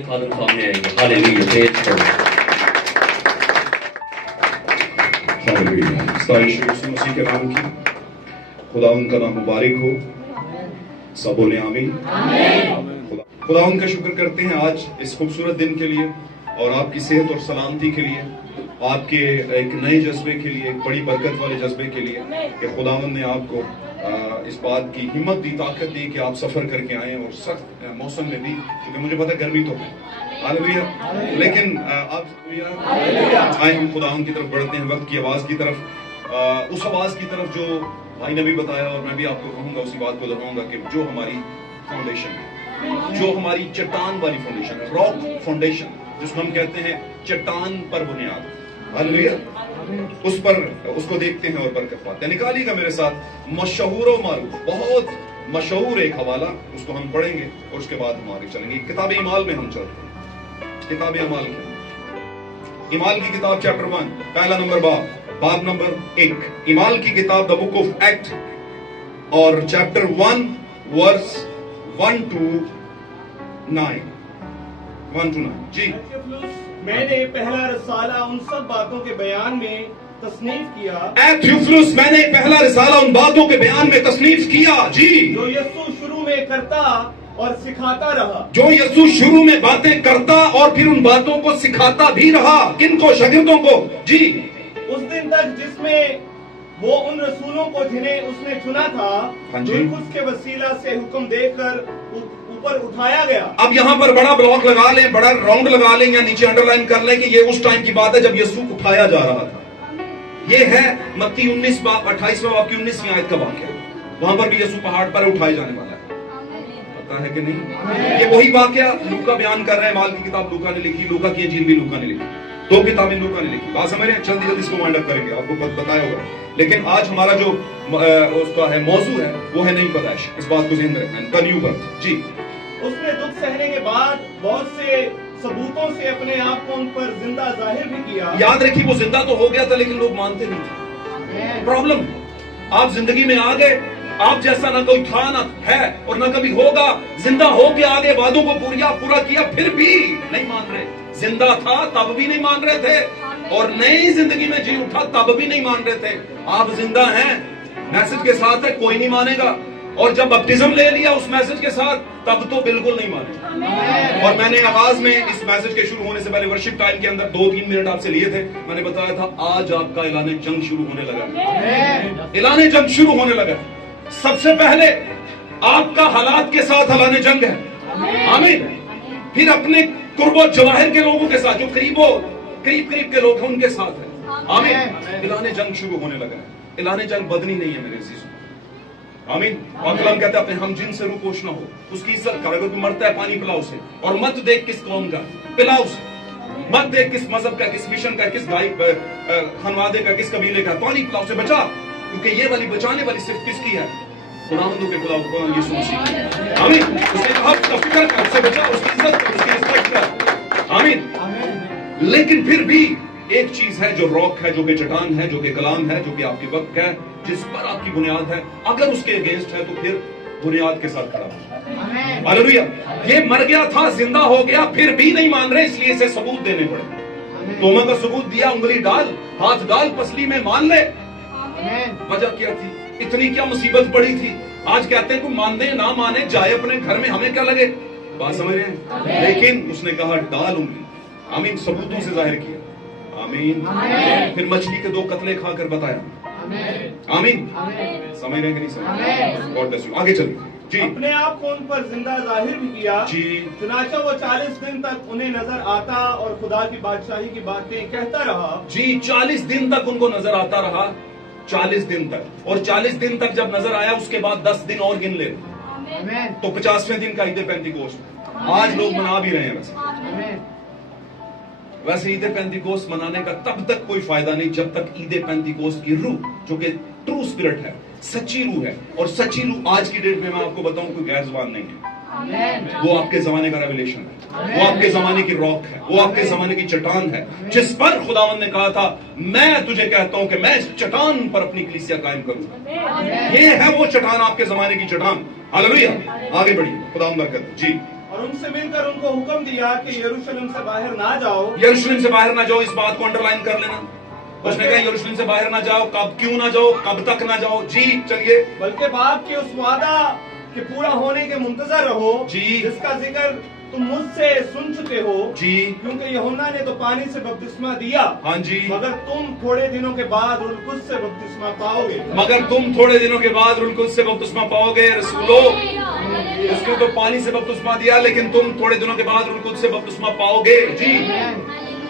کے خادم سامنے آئیں گے. ہاللیلویا. ہاللیلویا. ستائش یسوع مسیح کے نام کی. خدا ان کا نام مبارک ہو. سب بولے آمین. خدا ان کا شکر کرتے ہیں آج اس خوبصورت دن کے لیے اور آپ کی صحت اور سلامتی کے لیے, آپ کے ایک نئے جذبے کے لیے, ایک بڑی برکت والے جذبے کے لیے کہ خداوند نے آپ کو اس بات کی ہمت دی, طاقت دی کہ آپ سفر کر کے آئیں اور سخت موسم میں بھی, کیونکہ مجھے پتا گرمی تو ہے, ہاللیلویا, لیکن آپ آئے ہم خداوند کی طرف بڑھتے ہیں, وقت کی آواز کی طرف, اس آواز کی طرف جو بھائی نے بھی بتایا اور میں بھی آپ کو کہوں گا, اسی بات کو دہراؤں گا کہ جو ہماری فاؤنڈیشن ہے, جو ہماری چٹان والی فاؤنڈیشن ہے, راک فاؤنڈیشن جس کو ہم کہتے ہیں چٹان پر بنیاد, ہاللیلویا, اس پر اس کو دیکھتے ہیں اور برکت پاتے ہیں. نکالی کا میرے ساتھ مشہور و معروف, بہت مشہور ایک حوالہ, اس کو ہم پڑھیں گے اور اس کے بعد ہم آگے چلیں گے. کتاب اعمال میں ہم چلتے ہیں. کتاب اعمال کی, اعمال کی کتاب چیپٹر 1, پہلا نمبر باب نمبر 1. اعمال کی کتاب دا بک آف ایکٹ اور چیپٹر 1 ورس 1 to 9. جی. میں نے پہلا رسالہ ان سب باتوں کے بیان میں تصنیف کیا. اے تھیوفلس, میں نے پہلا رسالہ ان باتوں کے بیان میں تصنیف کیا, جی, جو یسوع شروع میں کرتا اور سکھاتا رہا. جو یسوع شروع میں باتیں کرتا اور پھر ان باتوں کو سکھاتا بھی رہا. کن کو؟ شاگردوں کو, جی. اس دن تک جس میں وہ ان رسولوں کو جنہیں اس نے چنا تھا, جو اس کے وسیلہ سے حکم دے کر اوپر اٹھایا گیا. اب یہاں پر بڑا بلاک لگا لیں, بڑا راؤنڈ لگا لیں یا نیچے انڈر لائن کر لیں کہ یہ اس ٹائم کی بات ہے جب یسوع اٹھایا جا رہا تھا. یہ ہے متی 19 باب 28 باب کی 19ویں آیت کا واقعہ. وہاں پر بھی یسوع پہاڑ پر اٹھائے جانے والا ہے, پتا ہے کہ نہیں؟ یہ وہی واقعہ لوکا بیان کر رہے ہیں. مال کی کتاب لوکا نے لکھی, لوکا کی انجیل بھی لوکا نے لکھی, 2 کتابیں لوکا نے لکھی. بات سمجھ رہے ہیں؟ جلدی جلدی اس کو وائنڈ اپ کریں گے, آپ کو بتایا ہوگا. لیکن آج ہمارا جو اس کا ہے موضوع ہے وہ ہے نئی پیدائش. اس بات کو ذہن میں رکھنا, the new birth. جی. اس نے دکھ سہنے کے بعد بہت سے ثبوتوں سے اپنے آپ کو ان پر زندہ ظاہر بھی کیا. یاد رکھیے وہ زندہ تو ہو گیا تھا لیکن لوگ مانتے نہیں تھے. پرابلم, آپ زندگی میں آ گئے, آپ جیسا نہ کوئی تھا, نہ ہے اور نہ کبھی ہوگا. زندہ ہو کے آگے وعدوں کو پورا کیا, پھر بھی نہیں مان رہے. زندہ تھا تب بھی نہیں مان رہے تھے, اور نئی زندگی میں جی اٹھا تب بھی نہیں مان رہے تھے. آپ زندہ ہیں, میسج کے ساتھ ہے, کوئی نہیں مانے گا. اور جب بپٹزم لے لیا اس میسج کے ساتھ, تب تو بالکل نہیں مانے. اور میں نے آغاز میں اس میسج کے شروع ہونے سے پہلے ورشپ ٹائم کے اندر 2-3 منٹ آپ سے لیے تھے. میں نے بتایا تھا آج آپ کا اعلان جنگ شروع ہونے لگا. اعلان جنگ شروع ہونے لگا. سب سے پہلے آپ کا حالات کے ساتھ اعلان جنگ ہے, آمین. پھر اپنے قرب و جواہر کے لوگوں کے ساتھ, جو قریب کے لوگ ہیں ان کے ساتھ ہے, آمین. اعلان جنگ شروع ہونے لگا ہے. اعلان جنگ بدنی نہیں ہے میرے عزیزوں, آمین. اور کلام کہتا ہے اپنے ہم جن سے روپوش نہ ہو, اس کی عزت کر. اگر کوئی مرتا ہے پانی پلاؤ اسے, اور مت دیکھ کس قوم کا, پلاؤ اسے. مت دیکھ کس مذہب کا, کس مشن کا, کس خانوادے کا, کس قبیلے کا, پانی پلاؤ اسے, بچا. کیونکہ یہ والی بچانے والی صرف کس کی ہے؟ خداوندوں کے خدا یسوع مسیح کی, آمین. اس نے کہا اس کا فکر کر, اسے بچا, اس کی عزت کر, اس کی رسپیکٹ کر, آمین. لیکن پھر بھی ایک چیز ہے جو راک ہے, جو کہ چٹان ہے, جو کہ کلام ہے, جو کہ آپ کی وقت ہے, جس پر آپ کی بنیاد ہے. اگر اس کے اگینسٹ ہے تو پھر بنیاد کے ساتھ کھڑا ہو. ہاللیلویا. یہ مر گیا تھا, زندہ ہو گیا, پھر بھی نہیں مان رہے, اس لیے اسے ثبوت دینے پڑے. تومہ کا ثبوت دیا, انگلی ڈال, ہاتھ ڈال پسلی میں, مان لے. وجہ کیا تھی؟ اتنی کیا مصیبت پڑی تھی؟ آج کہتے ہیں کوئی مان دے نہ مانے, جائے اپنے گھر میں, ہمیں کیا لگے. بات سمجھ رہے ہیں؟ لیکن اس نے کہا ڈال انگلی, آمین. ثبوتوں سے ظاہر کیا, آمین. پھر مچھلی کے 2 قطرے کھا کر بتایا, آمین. سمجھ رہے ہیں کہ نہیں سمجھ رہے؟ آگے چلیے. جی. اپنے آپ کو ان پر زندہ ظاہر بھی کیا. جی. چنانچہ وہ 40 دن تک انہیں نظر آتا اور خدا کی بادشاہی کی باتیں کہتا رہا. جی. 40 دن تک ان کو نظر آتا رہا, 40 دن تک. اور 40 دن تک جب نظر آیا, اس کے بعد 10 دن اور گن لے تو 50ویں دن کا عید پینتیکوست. آج لوگ منا بھی رہے ہیں. ویسے عید پینتیکوست منانے کا تب تک کوئی فائدہ نہیں جب تک عید پینتیکوست کی روح, جو کہ ٹرو اسپرٹ ہے, سچی روح ہے, اور سچی روح آج کی ڈیٹ میں آپ کو بتاؤں کوئی غیر زبان نہیں ہے. وہ آپ کے زمانے کا ریویلیشن ہے, وہ آپ کے زمانے کی راک ہے, وہ آپ کے زمانے کی چٹان ہے, جس پر خداوند نے کہا تھا میں تجھے کہتا ہوں کہ میں اس چٹان پر اپنی کلیسیا قائم کروں. یہ ہے وہ چٹان, آپ کے زمانے کی چٹان. ہاللیلویا. آگے بڑھیے, خداوند برکت. جی. और उनसे मिलकर उनको हुक्म दिया कि यरूशलेम से बाहर ना जाओ। यरूशलेम से बाहर ना जाओ, इस बात को अंडरलाइन कर लेना। उसने कहा यरूशलेम से बाहर ना जाओ, कब क्यों ना जाओ, कब तक ना जाओ? जी चलिए। बल्कि बाप के उस वादा के पूरा होने के मुंतजर रहो जी, जिसका जिक्र तुम मुझसे सुन चुके हो जी, क्योंकि यूहन्ना ने तो पानी से बपतिस्मा दिया, हाँ जी, मगर तुम थोड़े दिनों के बाद रूह कुद्स से बपतिस्मा पाओगे। मगर तुम थोड़े दिनों के बाद रूह कुद्स से बपतिस्मा पाओगे। रसूलो, उसने तो पानी से बपतिस्मा दिया, लेकिन तुम थोड़े दिनों के बाद रूह कुद्स से बपतिस्मा पाओगे। जी,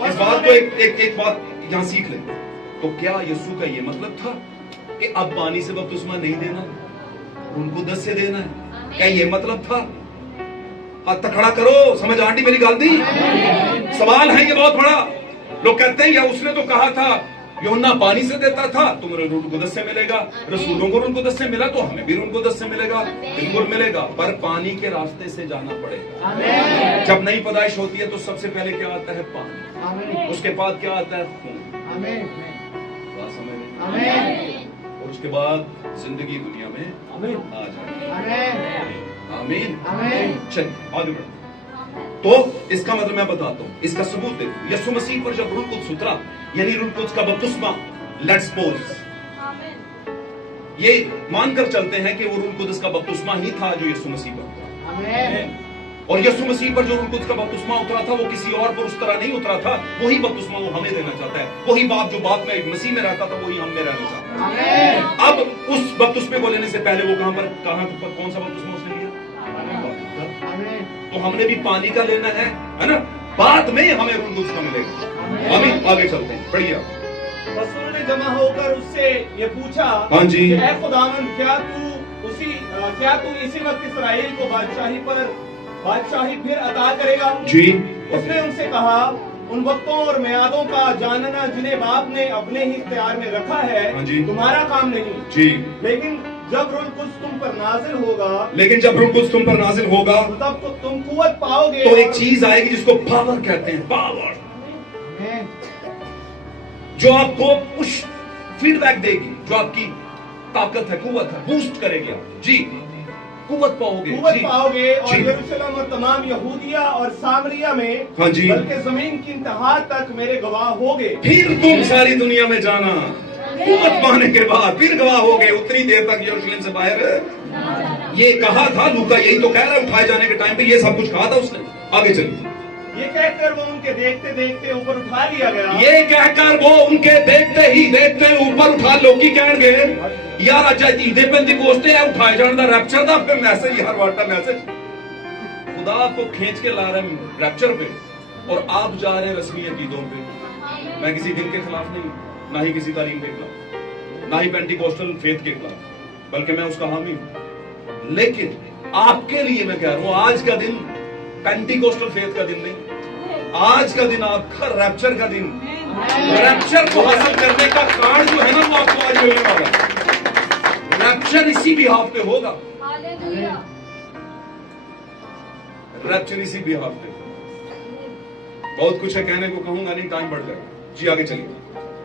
इस बात को एक बात यहाँ सीख ले। तो क्या यीशु का ये मतलब था कि अब पानी से बपतिस्मा नहीं देना, रूह कुद्स से देना है? क्या ये मतलब था? हाथ खड़ा करो, समझ आंटी मेरी गल दी? सवाल है ये बहुत बड़ा। लोग कहते हैं या उसने तो कहा था यूहन्ना पानी से देता था, तुम्हें रूह कुद्स से मिलेगा, रसूलों को रूह कुद्स से मिला तो हमें भी रूह कुद्स से मिलेगा। बिल्कुल मिलेगा, पर पानी के रास्ते से जाना पड़ेगा। जब नई पैदाइश होती है तो सबसे पहले क्या आता है? पानी। उसके बाद क्या आता है? खून। बात समझ रहे? और उसके बाद जिंदगी दुनिया में आ जाए। आमीन। चलिए आगे बढ़ो। तो इसका मतलब मैं बताता हूं, इसका सबूत देखो। यीशु मसीह पर जब रूह कुद्स उतरा, यानी रूह कुद्स का बपतिस्मा, लेट्स सपोज ये मानकर चलते हैं कि वो रूह कुद्स का बपतिस्मा ही था जो यीशु मसीह पर उतरा। और यीशु मसीह पर जो रूह कुद्स का बपतिस्मा उतरा था वो किसी और पर उस तरह नहीं उतरा था। वही बपतिस्मा वो हमें देना चाहता है। वही बाप जो बाप में मसीह में रहता था वही हम में रहना चाहता है। अब उस बपतिस्मे को लेने से पहले वो कहां पर कौन सा बपतिस्मा उसने लिया? तो हमने भी पानी का लेना है ना? बाद में हमें रूह कुद्स का मिलेगा। आमीन। आगे चलते हैं, बढ़िया। रसूल ने जमा होकर उससे ये पूछा, हाँ जी, कि ऐ खुदावंद, क्या तू इसी वक्त इस्राएल को बादशाही फिर अता करेगा? जी। उसने उनसे कहा, उन वक्तों और मियादों का जानना जिन्हें बाप ने अपने ही इख्तियार में रखा है, हाँ जी, तुम्हारा काम नहीं। जी। लेकिन जब रूह कुद्स तुम पर नाजिल होगा, तब तो तुम कुव्वत पाओगे। तो एक चीज आएगी जिसको पावर कहते हैं। पावर जो आपको पुश फीडबैक देगी, जो आपकी ताकत है, कुव्वत है, बूस्ट करेगी आप। जी, कुव्वत पाओगे। और यरूशलेम और तमाम यहूदिया और सामरिया में, हाँ जी, बल्कि जमीन की इंतहा तक मेरे गवाह होगे। फिर तुम सारी दुनिया में जाना, कुव्वत पाने के बाद फिर गवाह होगे। उतनी देर तक यरूशलेम से बाहर ये कहा था लूका, यही तो कह रहा है। उठाए जाने के टाइम पे ये सब कुछ कहा था उसने। आगे चलिए। ये कहकर वो उनके देखते देखते ऊपर उठा लिया गया। ये कहकर वो उनके देखते ही देखते ऊपर उठा। लोग कह गए यार अच्छा ईदे पेंतिकोस्ते है, उठाए जाने का रैप्चर का फिर मैसेज, यार वाटा मैसेज। खुदा आपको खींच के ला रहे हैं रैप्चर पे और आप जा रहे हैं रस्मी अकीदों पे। मैं किसी दिन के खिलाफ नहीं, ना ही किसी तालीम के खिलाफ, ना ही पेंटिकोस्टल फेथ के खिलाफ, बल्कि मैं उसका हामी हूं। लेकिन आपके लिए मैं कह रहा हूं, आज का दिन पेंटिकोस्टल फेथ का दिन नहीं, आज का दिन आपका रैप्चर का दिन। रैप्चर को हासिल करने का कार्ड जो है ना वो आपको आज मिलने वाला है। रैप्चर इसी बिहाफ पे होगा। रैप्चर इसी बिहाफ पे। बहुत कुछ है कहने को, कहूंगा नहीं, टाइम बढ़ जाएगा। जी आगे चलिए।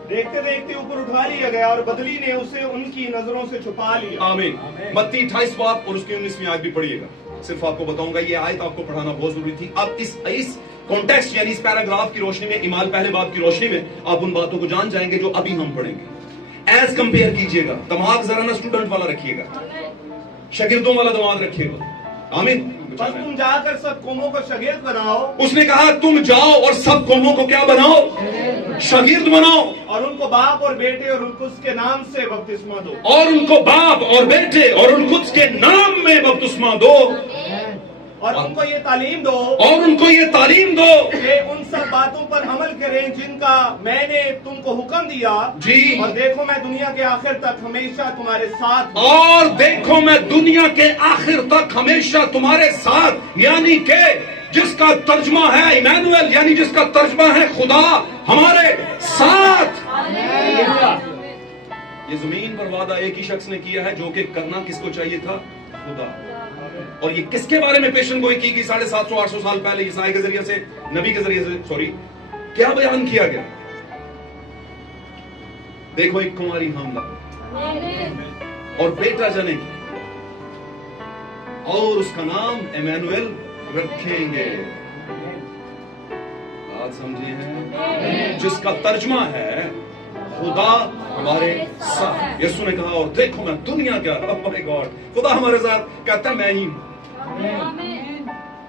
देखते देखते ऊपर उठा लिया गया और बदली ने उसे उनकी नजरों से छुपा लिया। आमीन। मत्ती 28 बाब और उसकी 19वीं आयत भी पढ़िएगा। सिर्फ आपको बताऊंगा, ये आयत आपको पढ़ाना बहुत जरूरी थी। अब इस कॉन्टेक्स्ट यानी इस पैराग्राफ की रोशनी में, इमाल पहले बाब की रोशनी में आप उन बातों को जान जाएंगे जो अभी हम पढ़ेंगे। एज कंपेयर कीजिएगा, दिमाग जरा ना स्टूडेंट वाला रखिएगा, शागिर्दों वाला दिमाग रखिएगा। आमीन। बस तुम जाकर सब कौमों को शागिर्द बनाओ। उसने कहा तुम जाओ और सब कौमों को क्या बनाओ? शागिर्द बनाओ। और उनको बाप और बेटे और उनको उसके नाम से बपतिस्मा दो। और उनको बाप और बेटे और उनको उसके नाम में बपतिस्मा दो। और उनको ये तालीम दो। और उनको ये तालीम दो कि उन सब बातों पर अमल करें जिनका मैंने तुमको हुक्म दिया। जी। और देखो मैं दुनिया के आखिर तक हमेशा तुम्हारे साथ। और देखो मैं दुनिया के आखिर तक हमेशा तुम्हारे साथ, यानी के जिसका तर्जमा है इमैनुअल, यानी जिसका तर्जमा है खुदा हमारे साथ। ये जमीन पर वादा एक ही शख्स ने किया है, जो कि करना किसको चाहिए था? खुदा। और ये किसके बारे में पेशन गोई की 750-800 साल पहले ईसाई के जरिए से, नबी के जरिए से, सॉरी, क्या बयान किया गया? देखो एक कुंवारी हामला और बेटा जनेगी और उसका नाम इमैनुअल रखेंगे। बात समझी है? जिसका तर्जुमा है खुदा हमारे साथ। यीशु ने कहा और देखो मैं दुनिया क्या, oh my God, खुदा हमारे साथ कहता है मैं ही हूं।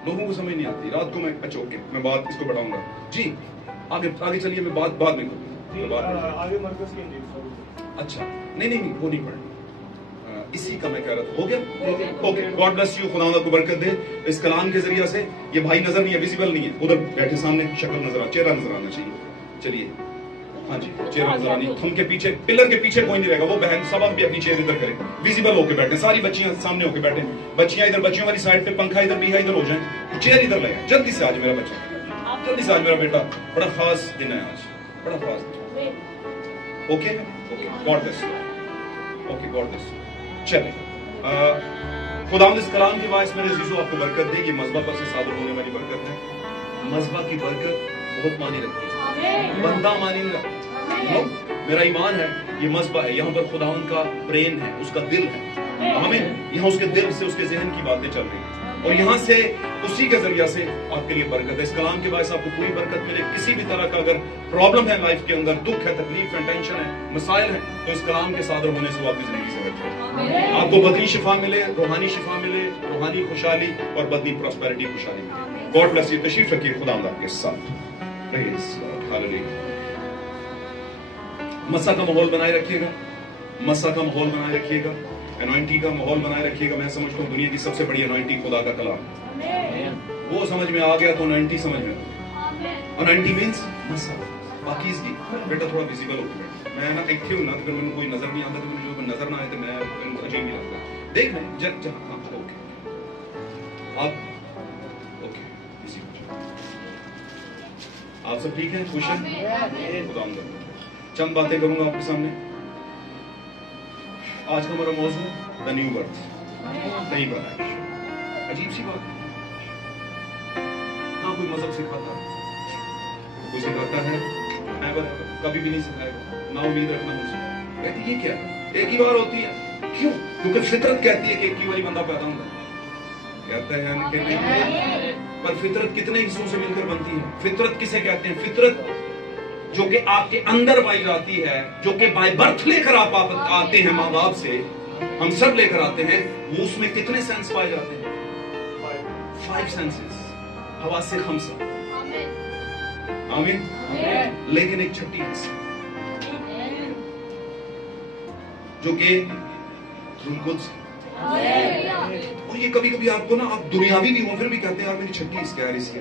लोगों को समझ नहीं आती। रात को मैं अच्छा ओके मैं बात इसको बढ़ाऊंगा जी। आगे आगे चलिए, मैं बात बाद में करूंगा। आगे मरकज की इंजील। अच्छा नहीं वो नहीं पढ़नी, इसी का मैं कह रहा था। हो गया? Okay, God bless you. खुदा को बरकत दे। इस कलाम के जरिए से ये भाई नजर नहीं है, विजिबल नहीं है, उधर बैठे सामने शक्ल नजर चेहरा नजर आना चाहिए। चलिए हाँ जी, चेहरा नजर आनी। थम के पीछे, पिलर के पीछे कोई नहीं रहेगा। वो बहन सब भी अपनी चेहरे इधर करें, विजिबल होके बैठे। सारी बच्चियां सामने होके बैठे। बच्चियां इधर, बच्चियों वाली साइड पे पंखा इधर भी है, इधर हो जाए, चेयर इधर लगे। जल्दी से आज मेरा बच्चा, जल्दी से आज मेरा बेटा। बड़ा खास दिन है आज, बड़ा खास दिन। Okay God bless you. Okay God bless you. चलिए खुदा इस कलाम के बायस मेरे अजीजों आपको बरकत दे। ये मज़बा पर से सादर होने वाली बरकत है। मज़बा की बरकत बहुत मानी रखती है, बंदा मानी नहीं रखता। मेरा ईमान है ये मज़बा है। यहाँ पर खुदावंद का प्रेम है, उसका दिल है। आमीन। यहाँ उसके दिल से, उसके ज़हन की बातें चल रही हैं और यहाँ से उसी के जरिया से आपके लिए बरकत है। इस कलाम के बायस आपको पूरी बरकत मिले। किसी भी तरह का अगर प्रॉब्लम है लाइफ के अंदर, दुख है, तकलीफ है, टेंशन है, मसाइल है, तो इस कलाम के सादर होने से वो आपकी जिंदगी से बचे। आपको बदनी शिफा मिले, रूहानी शिफा मिले, रूहानी खुशहाली और बदनी प्रॉस्पेरिटी खुशहाली मिले। God bless you. तशरीफ रखिए खुदा आपके साथ। Praise God, hallelujah. मसा का माहौल बनाए रखिएगा, मसा का माहौल बनाए रखिएगा, एनॉइंटिंग का माहौल बनाए रखिएगा। मैं समझता हूँ दुनिया की सबसे बड़ी एनॉइंटिंग खुदा का कलाम। वो समझ में आ गया तो एनॉइंटिंग समझ में। एनॉइंटिंग मींस मसा, पाकीज़गी। बेटा थोड़ा विजिबल हो गया। मैं ना एक्टिव ना, अगर मैंने कोई नजर नहीं आता तो मुझे जो नजर ना आए तो मैं अजीब नहीं लगता। देख लें जब ओके आप ओके इसी आप सब ठीक हैं, खुश हैं? चंद बातें करूंगा आपके सामने। आज का हमारा मौजू द न्यू बर्थ, नई पैदाइश। अजीब सी बात, ना कोई मजहब सिखाता, कोई सिखाता है कभी भी नहीं सिखाएगा, ना उम्मीद रखना मुझसे। कहती ये क्या है, एक ही बार होती है। क्यों? क्योंकि फितरत कहती है कि एक ही बारी बंदा पैदा होता है। कहते हैं कि नहीं, पर फितरत कितने हिस्सों से मिलकर बनती है? फितरत किसे कहते हैं? फितरत जो कि आपके अंदर पाई जाती है, जो कि बाय बर्थ लेकर आप आते हैं माँ बाप से, हम सब लेकर आते हैं। वो उसमें कितने सेंस पाए जाते हैं? 5 सेंसेस, हवा से खमसा। आमीन। लेकिन एक छठी हिस्सा जो कि रुलकुद्स। और ये कभी कभी आपको ना, आप दुनियावी भी हो फिर भी कहते हैं यार मेरी छठी हिस्सा है, इसकी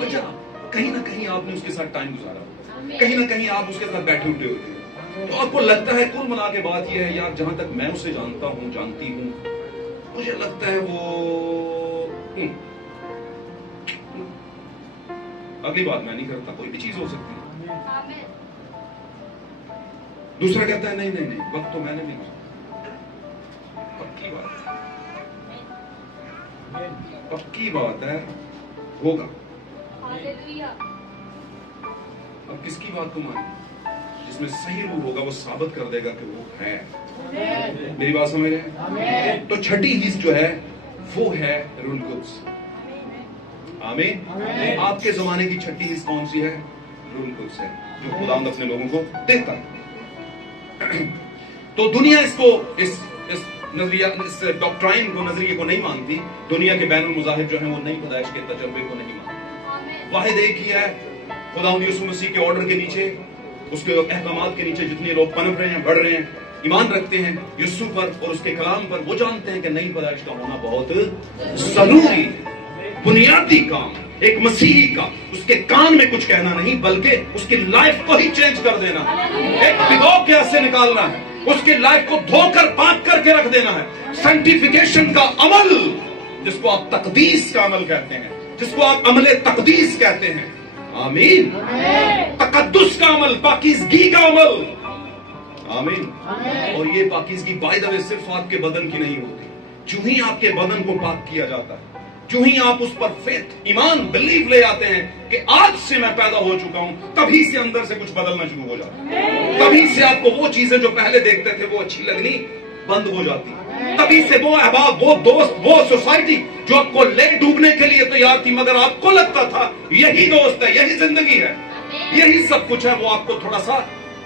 वजह कहीं ना कहीं आपने उसके साथ टाइम गुजारा, कहीं ना कहीं आप उसके साथ बैठे उठे होते हैं, तो आपको लगता है, कुल मिला के बात यह है यार, जहां तक मैं उसे जानता हूं, जानती हूं, मुझे लगता है वो अगली बात मैं नहीं करता। कोई भी चीज हो सकती है। दूसरा कहता है नहीं नहीं नहीं, वक्त तो मैंने भी पक्की बात, पक्की बात है, होगा। अब किसकी बात को माने? जिसमें सही रूह होगा वो साबित कर देगा कि वो है। मेरी बात समझ रहे हैं? तो छठी हिस्स जो है वो है रूल कुद्स। आमीन। आपके जमाने की छठी हिस्स कौन सी है? रूल कुद्स है, जो खुदावंद अपने लोगों को देता है। तो दुनिया इसको इस नजरिया, इस डॉक्ट्राइन को, नजरिए को नहीं मानती। दुनिया के बैनुल मुजाहिब जो है वो नई पैदाइश के तजर्बे को नहीं मानते। वाहिद एक ही है, खुदावंद यीशु मसीह के ऑर्डर के नीचे, उसके अहकामात के नीचे जितने लोग पनप रहे हैं, बढ़ रहे हैं, ईमान रखते हैं यीशु पर और उसके कलाम पर, वो जानते हैं कि नई पैदाइश का होना बहुत जरूरी है। बुनियादी काम एक मसीही का, उसके कान में कुछ कहना नहीं, बल्कि उसकी लाइफ को ही चेंज कर देना, एक भिगो के ऐसे निकालना है, उसकी लाइफ को धोकर पाक करके रख देना है। सैंक्टिफिकेशन का अमल, जिसको आप तकदीस का अमल कहते हैं, जिसको आप अमले तकदीस कहते हैं। आमीन। तकद्दुस का अमल, पाकीज़गी का अमल। आमीन। और ये पाकीज़गी बाय द वे सिर्फ आपके बदन की नहीं होती। जो ही आपके बदन को पाक किया जाता है, जो ही आप उस पर फेथ, ईमान, बिलीव ले आते हैं कि आज से मैं पैदा हो चुका हूं, तभी से अंदर से कुछ बदलना शुरू हो जाता है। तभी से आपको वो चीजें जो पहले देखते थे वो अच्छी लगनी बंद हो जाती है। तभी से वो अहबाब, वो दोस्त, वो सोसाइटी जो आपको ले डूबने के लिए तैयार थी, मगर आपको लगता था यही दोस्त है, यही जिंदगी है, यही सब कुछ है, वो आपको थोड़ा सा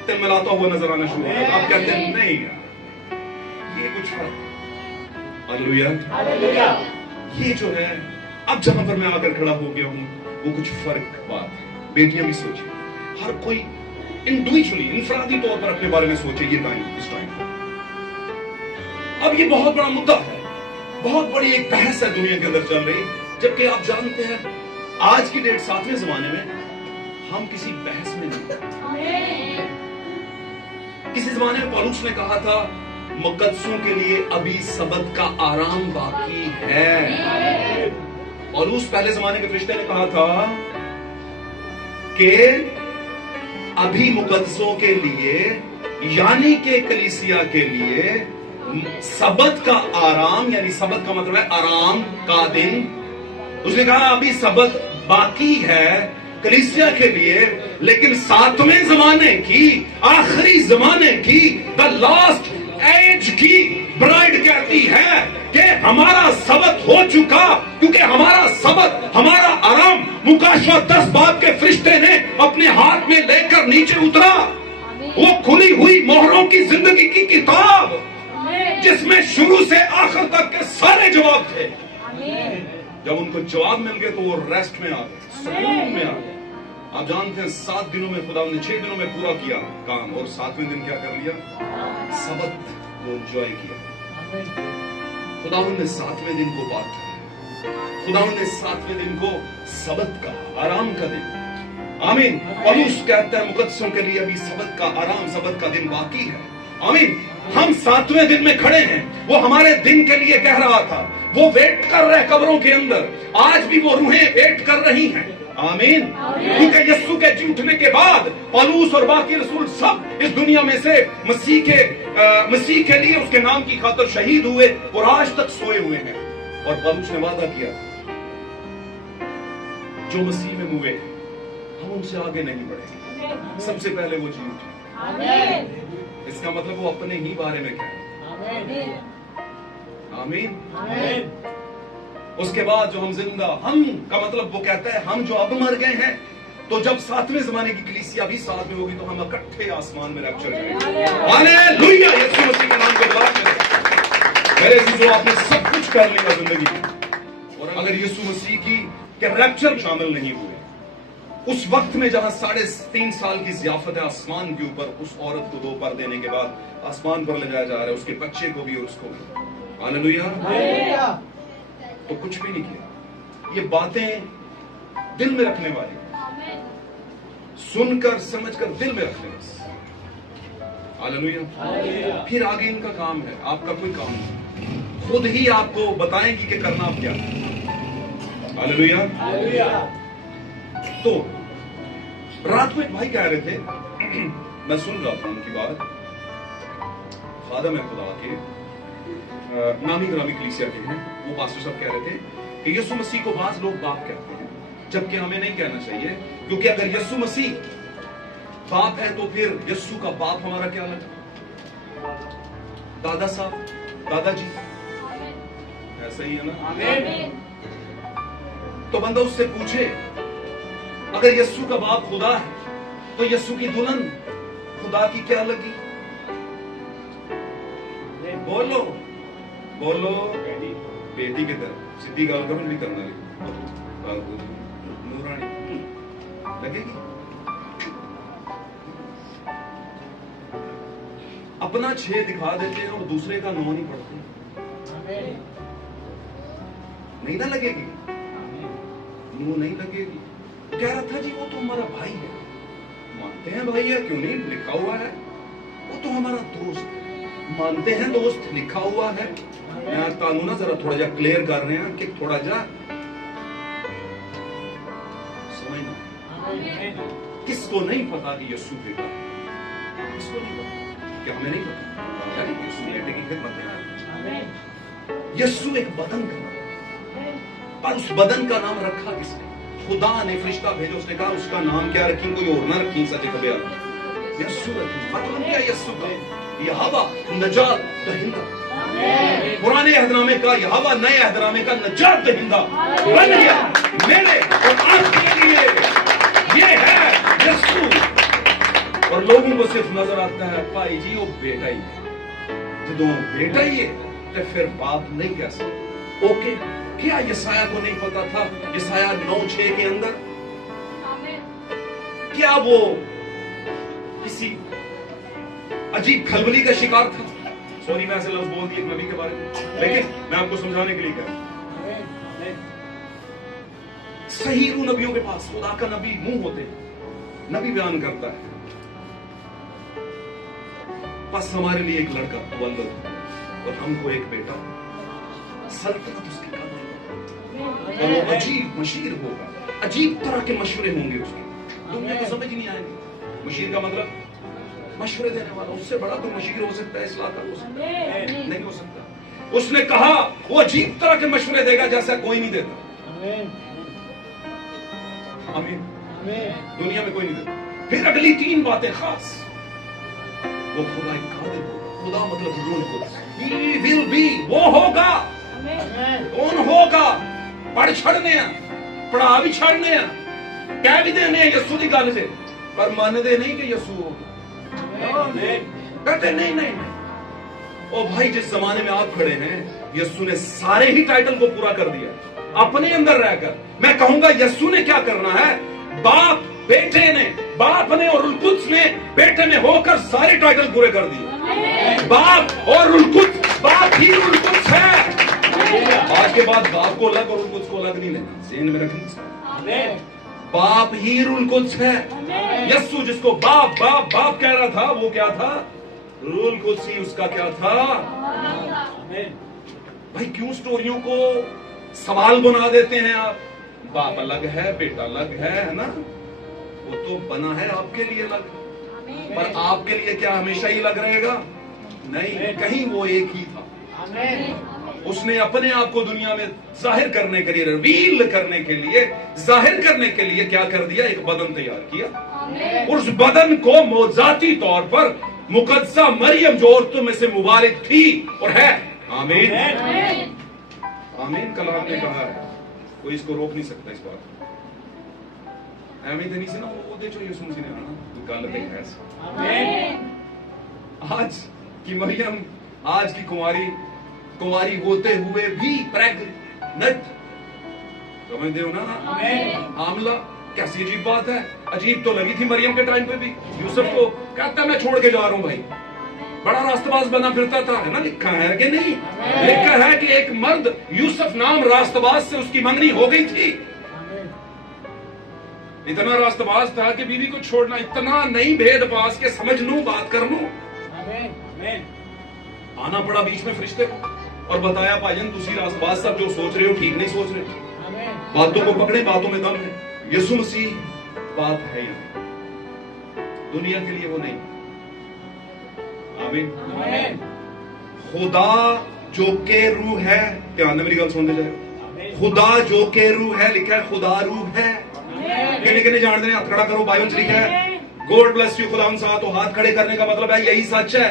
तिलमिलाता हुआ नजर आना शुरू होगा। आप कहते हैं नहीं यार, ये कुछ फर्क। हालेलुया। ये जो है अब जहां पर मैं आकर खड़ा हो गया हूं, वो कुछ फर्क बात है। बेटियां भी सोचिए, हर कोई इंडिविजुअली, इंफरादी तौर पर अपने बारे में सोचे। ये टाइम, इस टाइम अब ये बहुत बड़ा मुद्दा है, बहुत बड़ी एक बहस है दुनिया के अंदर चल रही। जबकि आप जानते हैं आज की डेट, 7वें जमाने में हम किसी बहस में नहीं। किसी जमाने में पौलुस ने कहा था मुकद्दसों के लिए अभी सबत का आराम बाकी है। पौलुस पहले जमाने के फरिश्ते ने कहा था कि अभी मुकद्दसों के लिए, यानी के कलीसिया के लिए सबत का आराम, यानी सबत का मतलब है आराम का दिन। उसने कहा अभी सबत बाकी है कलीसिया के लिए, लेकिन 7वें जमाने की, आखिरी जमाने की, द लास्ट एज की ब्राइड कहती है कि हमारा सबत हो चुका, क्योंकि हमारा सबत, हमारा आराम मुकाशवा 10 बाब के फरिश्ते ने अपने हाथ में लेकर नीचे उतरा। वो खुली हुई मोहरों की जिंदगी की किताब, जिसमें शुरू से आखिर तक के सारे जवाब थे। जब उनको जवाब मिल गए तो वो रेस्ट में आ गए, सुकून में आ गए। आप जानते हैं 7 दिनों में खुदा ने 6 दिनों में पूरा किया काम, और 7वें दिन क्या कर लिया? सबत को एंजॉय किया। खुदावंद ने 7वें दिन को बात किया, खुदावंद ने 7वें दिन को सबत का, आराम का दिन। आमीन। पौलुस कहता है मुकद्दसों के लिए अभी सबत का आराम, सबत का दिन बाकी है। आमीन। हम 7वें दिन में खड़े हैं। वो हमारे दिन के लिए कह रहा था, वो वेट कर रहे कब्रों के अंदर। आज भी वो रूहें वेट कर रही हैं। आमीन। क्योंकि यीशु के जी उठने के बाद पौलुस और बाकी रसूल सब इस दुनिया में से मसीह के लिए, उसके नाम की खातिर शहीद हुए और आज तक सोए हुए हैं। और पौलुस ने वादा किया, जो मसीह में हुए हम उनसे आगे नहीं बढ़े, सबसे पहले वो जी उठे। इसका मतलब वो अपने ही बारे में कह रहे हैं। आमीन। उसके बाद जो हम जिंदा, हम का मतलब वो कहता है हम जो अब मर गए हैं, तो जब 7वें जमाने की कलीसिया भी साथ में होगी तो हम इकट्ठे आसमान में रैप्चर करेंगे। हालेलुया। यीशु मसीह के नाम को दुआ करें। मेरे अजीजों, आपने सब कुछ कर लिया जिंदगी में, और अगर यीशु मसीह की के रैप्चर शामिल नहीं हुए, उस वक्त में जहां 3.5 साल की ज़ियाफत है आसमान के ऊपर, उस औरत को 2 पर देने के बाद आसमान पर ले जाया जा रहा है, उसके बच्चे को भी और उसको भी। हालेलुया। तो कुछ भी नहीं किया। ये बातें दिल में रखने वाली, सुनकर समझकर दिल में रखने बस। हालेलुया। फिर आगे इनका काम है, आपका कोई काम नहीं, खुद ही आपको बताएंगी कि करना आप क्या। हालेलुया। तो रात को एक भाई कह रहे थे, मैं सुन रहा था उनकी बात, खादम है खुदा के, नामी ग्रामी कलीसिया के हैं, वो पास्टर साहब कह रहे थे कि यीशु मसीह को बाज लोग बाप कहते हैं, जबकि हमें नहीं कहना चाहिए, क्योंकि अगर यीशु मसीह बाप है तो फिर यीशु का बाप हमारा क्या लगा? दादा साहब, दादाजी, ऐसा ही है ना? आमीन। तो बंदा उससे पूछे, अगर यीशु का बाप खुदा है तो यीशु की दुल्हन खुदा की क्या लगी? बोलो बोलो। बेटी की तरफ सीधी गाल करो, नहीं करना नूरानी लगेगी। अपना 6 दिखा देते हैं और दूसरे का 9 नहीं पढ़ते, नहीं ना लगेगी, नूर नहीं लगेगी। कह रहा था जी वो तो हमारा भाई है, मानते हैं भाई है, क्यों नहीं, लिखा हुआ है, वो तो हमारा दोस्त है, मानते हैं दोस्त, लिखा हुआ है। मैं कानून ना जरा थोड़ा जा क्लियर कर रहे हैं कि थोड़ा जा समझना। किसको नहीं पता कि यीशु बेटा है? किसको नहीं पता? क्या हमें नहीं पता? यीशु बेटे की खिदमत है। यीशु एक बदन का नाम, पर उस बदन का नाम रखा किसने? खुदा ने फरिश्ता भेजा, उसने कहा उसका नाम क्या रखी, कोई और ना रखी, सच खबर यीशु रखी। मतलब क्या यीशु का? यहोवा नजात दहिंदा। पुराने अहदनामे का यहोवा नए अहदनामे का नजात दहिंदा बन गया मेरे और आपके लिए। ये है यीशु। और लोगों को सिर्फ नजर आता है भाई जी वो बेटा ही है, जो बेटा ही है तो फिर बाप नहीं कह सकते। ओके, क्या यसाया को नहीं पता था? यसाया 9:6 के अंदर क्या वो किसी अजीब खलबली का शिकार था? सॉरी मैं ऐसे लफ्ज बोल दिए एक नबी के बारे में, लेकिन मैं आपको समझाने के लिए कह रहा हूं। सही रू नबियों के पास खुदा का नबी मुंह होते हैं, नबी बयान करता है बस हमारे लिए एक लड़का वल्द और हमको एक बेटा, सल्तनत उसकी कदम और वो अजीब मशीर होगा, अजीब तरह के मशवरे होंगे उसके, दुनिया को समझ नहीं आएगी। मशीर का मतलब मशवरे देने वाला, उससे बड़ा कोई मशीर हो सकता है इस्लाम का? नहीं हो सकता। उसने कहा वो अजीब तरह के मशवरे देगा जैसा कोई नहीं देता। आमीन। दुनिया में कोई नहीं देता। फिर अगली 3 बातें खास, वो खुदा कादिर होगा। खुदा मतलब रूह कुद्स, he will be, वो होगा। कौन होगा? पढ़ छड़ने पढ़ा भी छड़ने कह भी देने यस्सू की गल से, पर मानते नहीं कि यस्सू होगा। कहते नहीं नहीं। ओ भाई जिस जमाने में आप खड़े हैं, यस्सू ने सारे ही टाइटल को पूरा कर दिया अपने अंदर रहकर। मैं कहूंगा यस्सू ने क्या करना है? बाप बेटे ने, बाप ने और रुल कुद्स ने बेटे में होकर सारे टाइटल पूरे कर दिए। बाप और रुल कुद्स, बाप ही रुल कुद्स है। आज के बाद बाप को अलग और रुल कुद्स को अलग नहीं लेना, ज़हन में रखना। बाप ही रुल कुद्स है। यस्सू जिसको बाप बाप बाप कह रहा था, वो क्या था? रुल कुद्स ही उसका क्या था? भाई क्यों स्टोरियों को सवाल बना देते हैं आप? बाप अलग है, बेटा अलग है ना? वो तो बना है आपके लिए अलग, पर आपके लिए क्या हमेशा ही अलग रहेगा? नहीं, कहीं वो एक ही था। उसने अपने आप को दुनिया में जाहिर करने के लिए, रिवील करने के लिए, जाहिर करने के लिए क्या कर दिया? एक बदन तैयार किया। उस बदन को मौजाती तौर पर मुकद्दसा मरियम जो औरतों में से मुबारक थी और है, आमीन आमीन कलाम ने कहा है, कोई इसको रोक नहीं सकता इस बात। ਐਵੇਂ ਤੇ ਨਹੀਂ ਸੀ ਨਾ ਉਹਦੇ ਚੋਂ ਯਿਸੂ ਮਸੀਹ ਨੇ ਆਣਾ, ਗੱਲ ਤੇ ਹੈ। आज की मरियम, आज की कुंवारी होते हुए भी प्रेग्नेंट, समझते हो ना? आमला कैसी अजीब बात है। अजीब तो लगी थी मरियम के टाइम पे भी। यूसुफ को कहता मैं छोड़ के जा रहा हूं भाई, बड़ा रास्तबाज बना फिरता था, है ना? लिखा है कि नहीं? लिखा है कि एक मर्द यूसुफ नाम रास्तबाज से उसकी मंगनी हो गई थी। इतना रास्तबाज था कि बीवी को छोड़ना, इतना नहीं भेद पास के समझ लूं, बात कर लूं। आना पड़ा बीच में फरिश्ते को और बताया भाईजन तुसी रास्तबाज सब जो सोच रहे हो ठीक नहीं सोच रहे। बातों को पकड़े, बातों में दम है। यीशु मसीह बात है यहाँ, दुनिया के लिए वो नहीं। आमीन। खुदा जो के रूह है, ध्यान से मेरी गल सुनते जाए। खुदा जो के रूह है, लिखा है खुदा रूह है। किने जानते हैं? हाथ खड़ा करो, बाइबल में लिखा है गॉड ब्लेस यू, खुदा उनसा। तो हाथ खड़े करने का मतलब है यही सच है।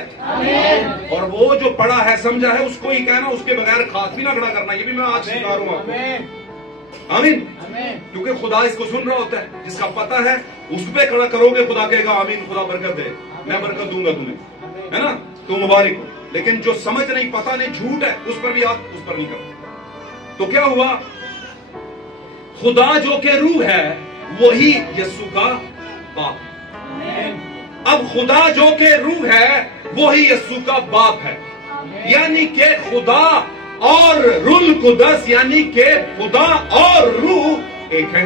और वो जो पढ़ा है समझा है उसको ही कहना, उसके बगैर हाथ भी ना खड़ा करना। ये भी मैं आज सिखा रहा हूं। आमीन। क्योंकि खुदा इसको सुन रहा होता है, जिसका पता है उस पे खड़ा करोगे, खुदा कहेगा आमीन, खुदा बरकत दे, मैं बरकत दूंगा तुम्हें, है ना? तो मुबारक हो। लेकिन जो समझ नहीं, पता नहीं, झूठ है, उस पर भी आप उस पर नहीं करते। तो क्या हुआ? खुदा जो के रूह है वही यीशु का बाप। अब खुदा जो के रूह है वही यीशु का बाप है। यानी कि खुदा और रुल कुदस, यानी कि खुदा और रूह एक है।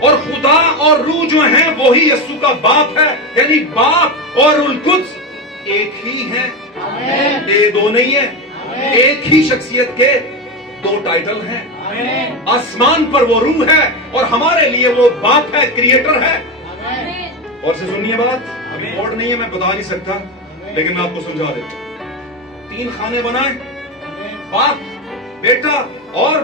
और खुदा और रूह जो है वही यीशु का बाप है। यानी बाप और रुल कुदस एक ही है, ये दो नहीं है। एक ही शख्सियत के दो टाइटल हैं। आसमान पर वो रूह है और हमारे लिए वो बाप है, क्रिएटर है। और से सुनिए बात, अभी कोड नहीं है, मैं बता नहीं सकता, लेकिन मैं आपको समझा देता हूं। 3 खाने बनाए, बाप, बेटा और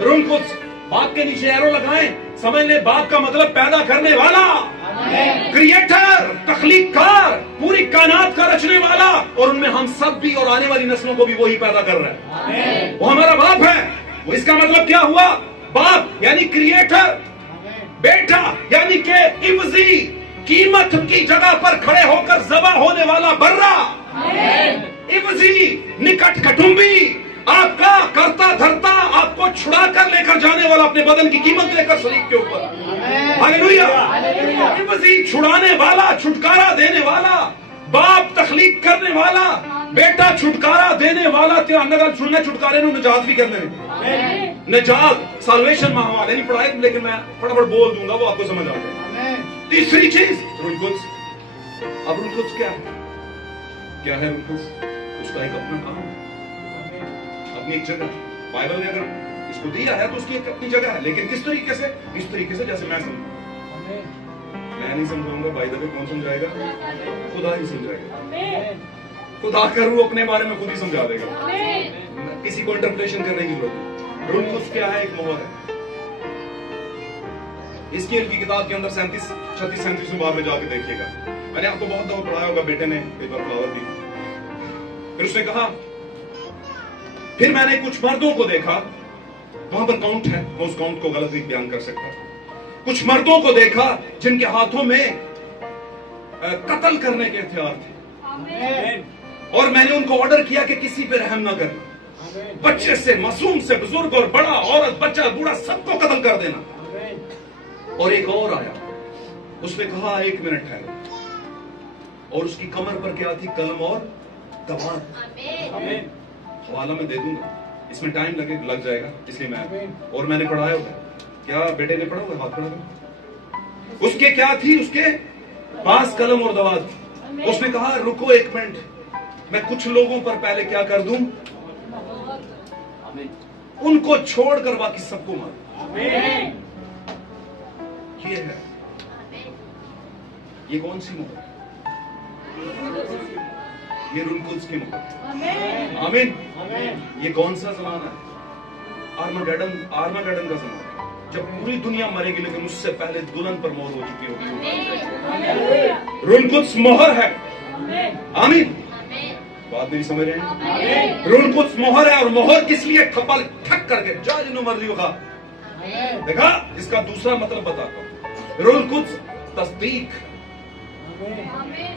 रूह कुद्स। बाप के नीचे एरो लगाएं, समझ ले बाप का मतलब पैदा करने वाला। क्रिएटर, तख्लीककार, पूरी कायनात का रचने वाला, और उनमें हम सब भी और आने वाली नस्लों को भी वही पैदा कर रहा है। वो हमारा बाप है। वो इसका मतलब क्या हुआ? बाप यानी क्रिएटर, बेटा यानी के इवजी, कीमत की जगह पर खड़े होकर ज़बा होने वाला बर्रा, इवजी निकट कुटुंबी, आपका करता धरता, आपको छुड़ा कर लेकर जाने वाला, अपने बदन की कीमत लेकर सलीब के ऊपर। हालेलुया। इवजी छुड़ाने वाला, छुटकारा देने वाला, बाप तखलीक करने वाला, बेटा छुटकारा देने वाला। ते अंदर सुनने छुटकारे नु निजात भी करने निजात साल्वेशन माहौल नहीं पढ़ाए, लेकिन मैं फटाफट बोल दूंगा, वो आपको समझ आ जाएगा। तीसरी चीज रूह कुद्स। अब रूह कुद्स क्या है? क्या है रूह कुद्स? उसका एक अपना काम है, अपनी एक जगह। बाइबल ने अगर इसको दिया है तो उसकी एक अपनी जगह है, लेकिन किस तरीके से? इस तरीके से जैसे मैं समझूं। मैं नहीं समझाऊंगा, बाय द वे कौन समझाएगा? खुदा ही समझाएगा। खुदा का रूह अपने बारे में खुद ही समझा देगा, किसी को इंटरप्रिटेशन करने की जरूरत नहीं। रूह कुद्स क्या है? एक मोहर है। हिजकिय्याह की किताब के अंदर 36-37 बार में जाके देखिएगा। मैंने आपको बहुत दफा पढ़ाया होगा, बेटे ने एक बार फ्लावर दी। फिर उसने कहा, फिर मैंने कुछ मर्दों को देखा, वहां पर काउंट है, मैं उस काउंट को गलत नहीं बयान कर सकता। कुछ मर्दों को देखा जिनके हाथों में कत्ल करने के हथियार थे, और मैंने उनको ऑर्डर किया कि किसी पे रहम ना करना, बच्चे से मासूम से बुजुर्ग और बड़ा, औरत बच्चा बूढ़ा, सबको कत्ल कर देना। और एक और आया, उसने कहा 1 मिनट ठहरो, और उसकी कमर पर क्या थी? कलम और तवार। हवाला में दे दूंगा, इसमें टाइम लग जाएगा, इसलिए और मैंने पढ़ाया होगा। क्या बेटे ने पढ़ा हुआ? हाथ पढ़ा था। उसके क्या थी? उसके पास कलम और दवात। उसने कहा रुको 1 मिनट, मैं कुछ लोगों पर पहले क्या कर दूं? उनको छोड़कर बाकी सबको मार। ये है, ये कौन सी मोहर? ये रूह कुद्स की मोहर। आमीन। ये कौन सा ज़माना है? आर्मागेडन का ज़माना है, जब पूरी दुनिया मरेगी, लेकिन उससे पहले दुल्हन पर मोहर हो चुकी होगी। रूह कुद्स मोहर है। आमीन। बात नहीं समझ रहे हैं? रूह कुद्स मोहर है, और मोहर किस लिए? ठप्पा ठक करके जा जिन्हों मर्जी होगा। देखा, इसका दूसरा मतलब बताता हूं। रूह कुद्स तस्दीक,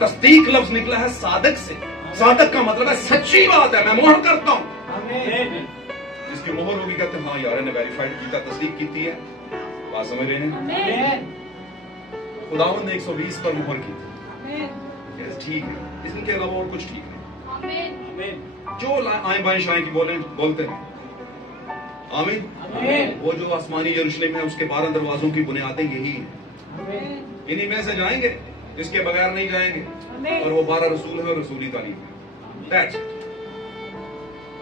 तस्दीक लफ्ज निकला है सादक से। सादक का मतलब है सच्ची बात है, मैं मोहर करता हूं। जिसकी मोहर होगी कहते हैं हाँ यार ने वेरीफाइड किया, तस्दीक की है। बात समझ रहे हैं? खुदावंद ने 120 पर मोहर की थी, ठीक है, इनके अलावा और कुछ ठीक नहीं। जो आए बाएं शाएं की बोलते हैं। आमीन। वो जो आसमानी यरूशलेम है, उसके 12 दरवाजों की बुनियादें यही हैं। इन्हीं में से जाएंगे, इसके बगैर नहीं जाएंगे। और वो 12 रसूल है और रसूली तालीम है। That's it.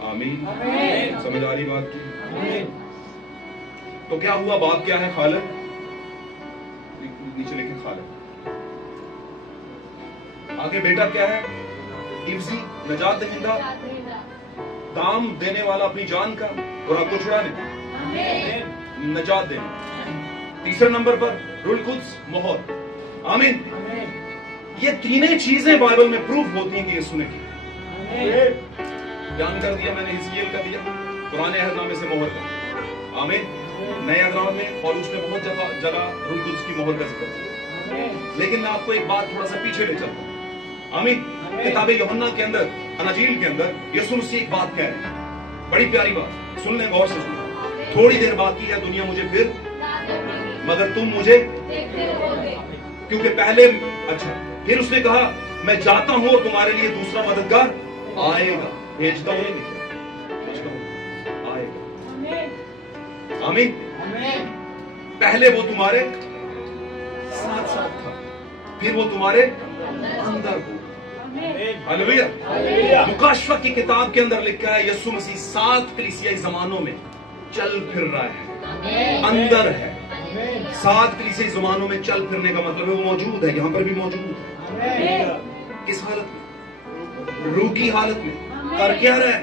आमीन। समझ आ रही बात की? तो क्या हुआ? बाप क्या है? खालिक। नीचे लिखे खालिक। आगे बेटा क्या है? इब्जी, नजात दहिंदा, दाम देने वाला अपनी जान का और आपको छुड़ाने, नजात देने। तीसरे नंबर पर रूह कुद्स, मोहर। आमीन। ये तीनों चीजें बाइबल में प्रूफ होती हैं कि यीशु ने की। बयान कर दिया मैंने, हिजकिय्याह का दिया, पुराने अहदनामे से मोहर का। आमीन। नए अहदनामे में पौलुस ने बहुत जगह रूह कुद्स की मोहर का जिक्र किया। लेकिन मैं आपको एक बात थोड़ा सा पीछे ले चलता हूं। आमीन। किताब यूहन्ना के अंदर, अनाजील के अंदर यीशु मसीह एक बात कह रहे हैं, बड़ी प्यारी बात, सुन लें, गौर से सुन। थोड़ी देर बाकी है, दुनिया मुझे फिर, मगर तुम मुझे क्योंकि पहले, अच्छा, फिर उसने कहा मैं जाता हूं और तुम्हारे लिए दूसरा मददगार आएगा, भेजता हूं, भेजता हूं, आएगा। आमीन। पहले वो तुम्हारे साथ साथ था, फिर वो तुम्हारे अंदर हो। हालेलुया। मुकाशवा की किताब के अंदर लिखा है यीशु मसीह 7 कलीसियाई जमानों में चल फिर रहा है, अंदर है। 7 कलीसियाई जमानों में चल फिरने का मतलब है वो मौजूद है, यहां पर भी मौजूद है। किस हालत में? रूह की हालत में। कर क्या रहा है?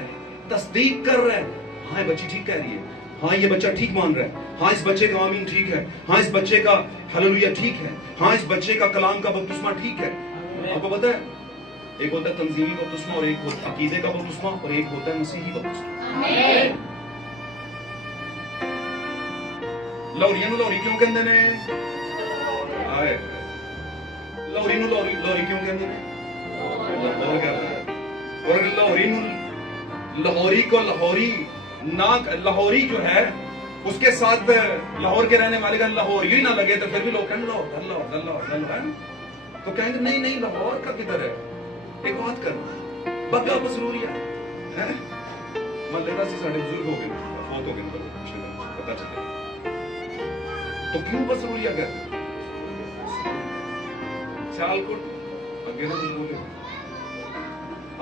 तस्दीक कर रहा है। हाँ बच्ची ठीक कह रही है, हाँ ये बच्चा ठीक मान रहा है, हाँ इस बच्चे का आमीन ठीक है, हाँ इस बच्चे का हालेलुया ठीक है, हाँ इस बच्चे का कलाम का बपतिस्मा ठीक है। आपको पता है एक होता है तंजीमी बपतिस्मा और एक होता है अकीदे का बपतिस्मा और एक होता है मसीही बपतिस्मा। लौरी नु लौरी क्यों कहते ने? आए लौरी नु लौरी लौरी क्यों कहते ने? लाहौर कहता है। और लौरी नु लाहौरी को लाहौरी ना, लाहौरी जो है उसके साथ लाहौर के रहने वाले का लाहौर ही ना लगे तो फिर भी लोग कहेंगे लाहौर लाहौर लाहौर लाहौर, तो कहेंगे नहीं नहीं लाहौर का किधर है, एक बात करना बग्गा बसरूरिया है मल्लेदा से साढ़े बुजुर्ग हो गए बहुत हो गए पता चले तो क्यों बसरूरिया कहते सियालकोट अगे ना बोले।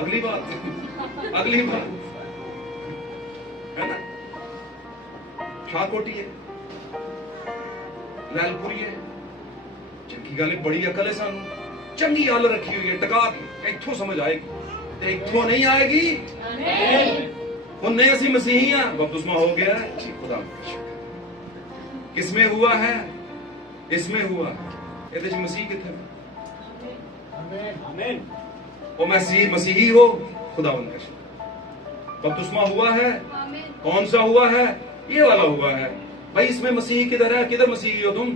अगली बात है ना शाहकोटी है लैलपुरी है चंगी गल बड़ी अकल है सानू चंगी गल रखी हुई है टका के इत्थों समझ आएगी ते इत्थों नहीं आएगी। उन्हें असी मसीही हैं बपतिस्मा हो गया है खुदा किसमें हुआ है? इसमें हुआ है। ये मसीह कितने वो मसीही हो खुदा बपतिस्मा हुआ है। कौन सा हुआ है? ये वाला हुआ है भाई। इसमें मसीही किधर है? किधर मसीही हो तुम?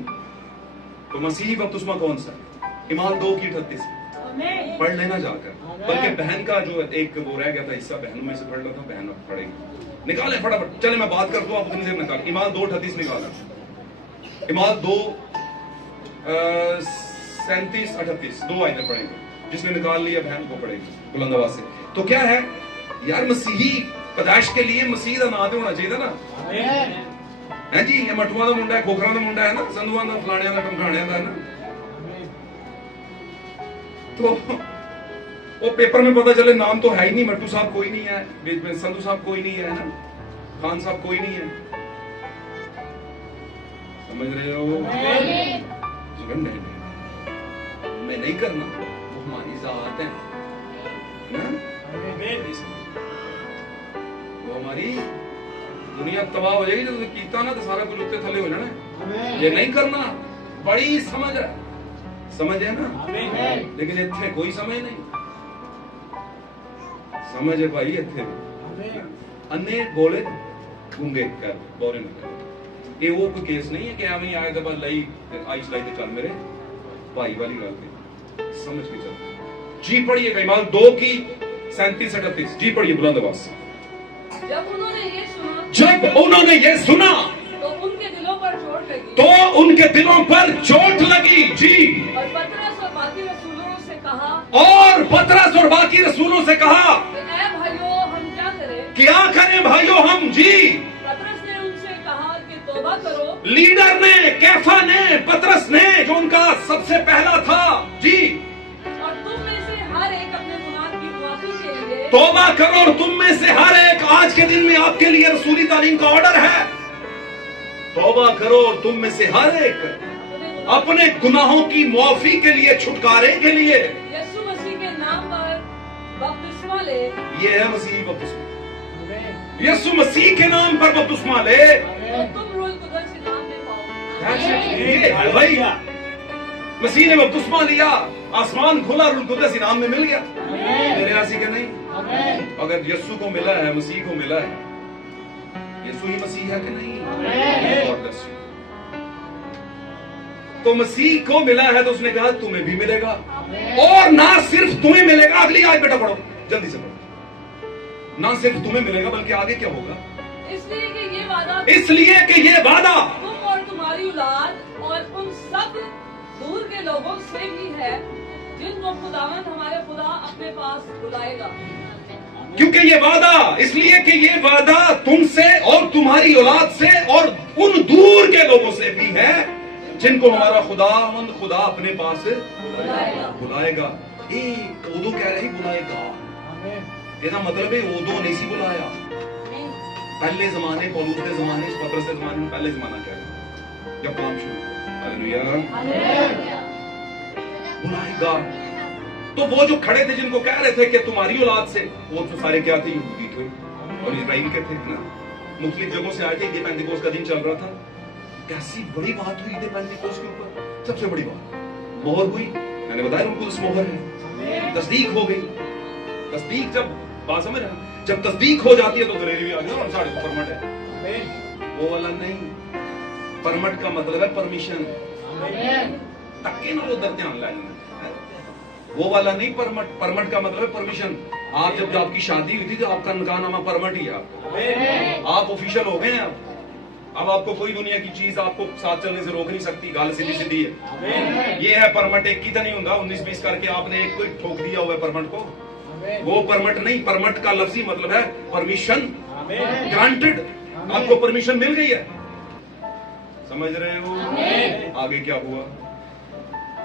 तो मसीही बपतिस्मा कौन सा? इमाल 2:38 पढ़ लेना जाकर। बल्कि बहन का जो एक वो रह गया था हिस्सा बहनों में से पढ़ लो, तो बहन पढ़ेगी। निकाले फटाफट, चले मैं बात करता हूँ आप उतनी देर निकाल। इमाल 2:38 निकाला। इमाल 2:37-38 दो आयतें पढ़ेंगे। जिसने निकाल लिया बहन वो पढ़ेगी बुलंद आवाज से। तो क्या है यार, मसीही पैदाइश के लिए मसीह का नाम होना चाहिए ना है जी। ये मटुआ का मुंडा है, खोखरा का मुंडा है ना, संधुआ का, फलाणिया का, टमकाणिया का है ना। तो वो पेपर में पता चले नाम तो है ही नहीं, मट्टू साहब कोई नहीं है, संधू साहब कोई नहीं है ना, खान साहब कोई नहीं है। समझ रहे हो? नहीं मैं नहीं करना, वो हमारी जात है ना? वो हमारी दुनिया तबाह हो जाएगी। जब कीता ना तो सारा कुछ उत्ते थले हो जाना। ये नहीं करना, बड़ी समझ है, समझ है ना। लेकिन इतने कोई समझ नहीं, समझ है भाई इतने अन्ने बोले गूंगे कर बोरे न कर। ये वो कोई केस नहीं है कि एवं आए तो बस लाई आई चलाई तो चल मेरे भाई वाली गल समझ के चल। जी पढ़िएगा इमाल 2:37-38 जी पढ़िए बुलंद आवाज से। जब उन्होंने ये सुना तो उनके दिलों पर चोट लगी जी। और पतरस और बाकी रसूलों से कहा क्या करें भाइयों हम जी। पतरस ने उनसे कहा कि तौबा करो। लीडर ने, कैफा ने, पतरस ने जो उनका सबसे पहला था जी। और तुम में से हर एक अपने गुनाह की माफी के लिए तौबा करो। और तुम में से हर एक, आज के दिन में आपके लिए रसूली तालीम का ऑर्डर है, तौबा करो। और तुम में से हर एक अपने गुनाहों की माफी के लिए, छुटकारे के लिए यीशु मसीह के नाम पर बपतिस्मा ले। ये है मसीही बपतिस्मा। यीशु मसीह के नाम पर बपतिस्मा ले तो तुम रूह कुदस के नाम में पाओगे। भाई मसीह ने बपतिस्मा लिया, आसमान खुला, रूह कुदस इनाम में मिल गया। मेरे ऐसी के नहीं। अगर यीशु को मिला है, मसीह को मिला है, यीशु ही मसीह है कि नहीं? तो मसीह को मिला है तो उसने कहा तुम्हें भी मिलेगा। और ना सिर्फ तुम्हें मिलेगा, अगली आयत बेटा पढ़ो जल्दी से पढ़ो। ना सिर्फ तुम्हें मिलेगा बल्कि आगे क्या होगा? इसलिए कि ये वादा तुम और तुम्हारी औलाद और उन सब दूर के लोगों से भी है जिनको खुदावंद हमारे खुदा अपने पास बुलाएगा। क्योंकि ये वादा, इसलिए कि ये वादा तुमसे और तुम्हारी औलाद से और उन दूर के लोगों से भी है जिनको हमारा खुदा अपने पास बुलाएगा। उदो कह रही बुलाएगा, ਇਹਦਾ मतलब है उदो नहीं सी बुलाया। पहले जमाने, पौलुस के जमाने, पतरस के जमाने में पहले जमाना कह रहे जब काम शुरू हालेलुया बुलाएगा। तो वो जो खड़े थे जिनको कह रहे थे कि तुम्हारी औलाद से, वो तो सारे क्या थे? यहूदी थे और इस्राएल के थे ना। मुख्तलिफ जगहों से आए थे, ईद पेंतिकोस्त का दिन चल रहा था। कैसी बड़ी बात हुई ईद पेंतिकोस्त के ऊपर, सबसे बड़ी बात मोहर हुई। मैंने बताया रूह कुदस मोहर है, तस्दीक हो गई। तस्दीक जब बात समझ रहे हैं, जब तस्दीक हो जाती है तो दलेरी भी आ गई और साढ़े परमट है, वो वाला नहीं। परमट का मतलब है परमिशन, तक्के ना वो दर ध्यान लाइन में, वो वाला नहीं। परमट, परमट का मतलब है परमिशन। आप जब आपकी शादी हुई थी तो आपका निकाहनामा परमट ही है, आप ऑफिशियल हो गए हैं। अब आपको कोई दुनिया की चीज आपको साथ चलने से रोक नहीं सकती, गाल सीधी सीधी है। ये है परमट, एक की तो नहीं होगा 19-20 करके आपने एक को ठोक दिया हुआ है परमट को, वो परमट नहीं। परमट का लफ्जी मतलब है परमिशन, ग्रांटेड, आपको परमिशन मिल गई है। समझ रहे हो? आगे क्या हुआ?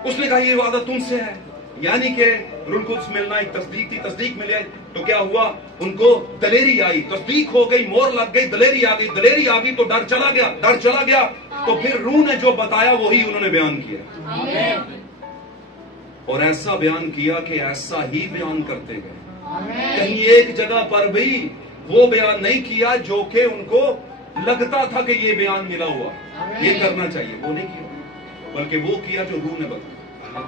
उसने कहा ये वादा तुमसे है, यानी कि रूह कुद्स मिलना एक तस्दीक थी, तस्दीक मिले तो क्या हुआ? उनको दलेरी आई, तस्दीक हो गई, मोहर लग गई, दलेरी आ गई। दलेरी आ गई तो डर चला गया, डर चला गया तो फिर रूह ने जो बताया वही उन्होंने बयान किया, और ऐसा बयान किया कि ऐसा ही बयान करते गए। कहीं एक जगह पर भी वो बयान नहीं किया जो कि उनको लगता था कि ये बयान मिला हुआ, ये करना चाहिए, वो नहीं किया, बल्कि वो किया जो रूह ने बताया।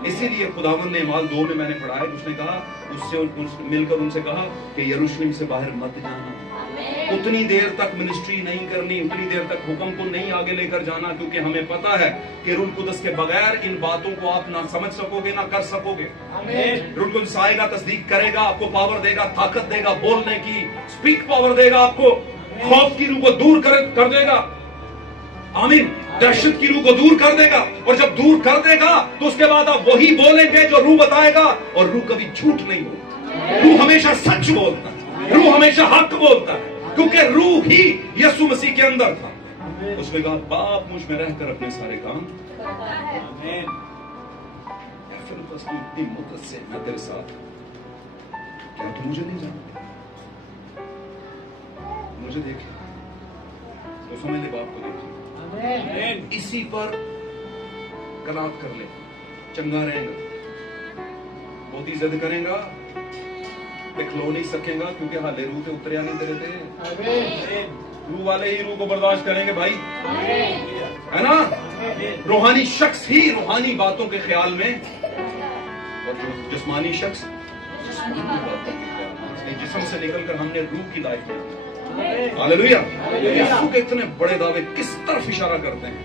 इसीलिए खुदावंद ने माल 2 में मैंने पढ़ा है, उसने कहा उससे मिलकर उनसे कहा कि यरूशलेम से बाहर मत जाना, उतनी देर तक मिनिस्ट्री नहीं करनी, उतनी देर तक हुक्म को नहीं आगे लेकर जाना, क्योंकि हमें पता है कि रूह कुदस के बगैर इन बातों को आप ना समझ सकोगे ना कर सकोगे। रूह कुदस आएगा, तस्दीक करेगा, आपको पावर देगा, ताकत देगा बोलने की, स्पीक पावर देगा आपको, खौफ की रूह को दूर कर देगा। आमीन। दहशत की रूह को दूर कर देगा, और जब दूर कर देगा तो उसके बाद आप वही बोलेंगे जो रूह बताएगा, और रूह कभी झूठ नहीं बोलता, रूह हमेशा सच बोलता है, रूह हमेशा हक बोलता है, क्योंकि रूह ही यीशु मसीह के अंदर था। उसने कहा बाप मुझ में रहकर अपने सारे काम फिर बस तू इतनी मुद्दत से मैं तेरे साथ, क्या तू मुझे नहीं जानते? मुझे देखे तो समझ ले, बाप को देखे, इसी पर कनात कर ले, चंगा रहेगा। बहुत ही जिद करेगा ते खलो नहीं सकेगा, क्योंकि हाले रूह पे उतरिया नहीं तेरे थे। रूह वाले ही रूह को बर्दाश्त करेंगे भाई, है ना? रूहानी शख्स ही रूहानी बातों के ख्याल में, और जो जिस्मानी शख्स जिस्मानी बातों के ख्याल में। इसलिए जिस्म से निकलकर हमने रूह की लाइफ में, हालेलुया। यीशु के इतने बड़े दावे किस तरफ इशारा करते हैं,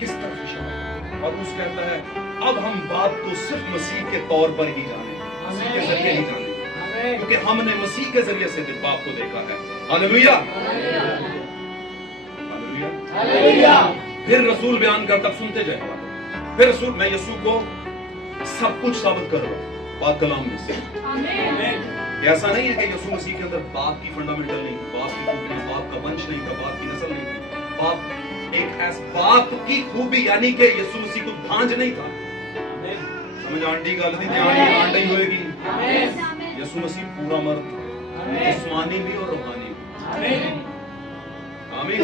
किस तरफ इशारा? और उस कहता है अब हम बात को सिर्फ मसीह के तौर पर ही जाने, मसीह के जरिए ही जाने, क्योंकि हमने मसीह के जरिए से बाप को देखा है। Hallelujah, hallelujah. फिर रसूल बयान करता, सुनते जाए, फिर रसूल, मैं यीशु को सब कुछ साबित करूंगा पाक कलाम में से। ऐसा नहीं है कि यीशु मसीह के अंदर बाप की फंडामेंटल नहीं, बाप की खूबी, बाप का वंश नहीं था, बाप की नस्ल नहीं थी, बाप एक ऐसा बाप की खूबी, यानी कि यीशु मसीह को भांज नहीं था। समझ आंटी गलती थी, आंटी ही होएगी। यीशु मसीह पूरा मर्द, जिस्मानी भी और रूहानी भी। आमीन।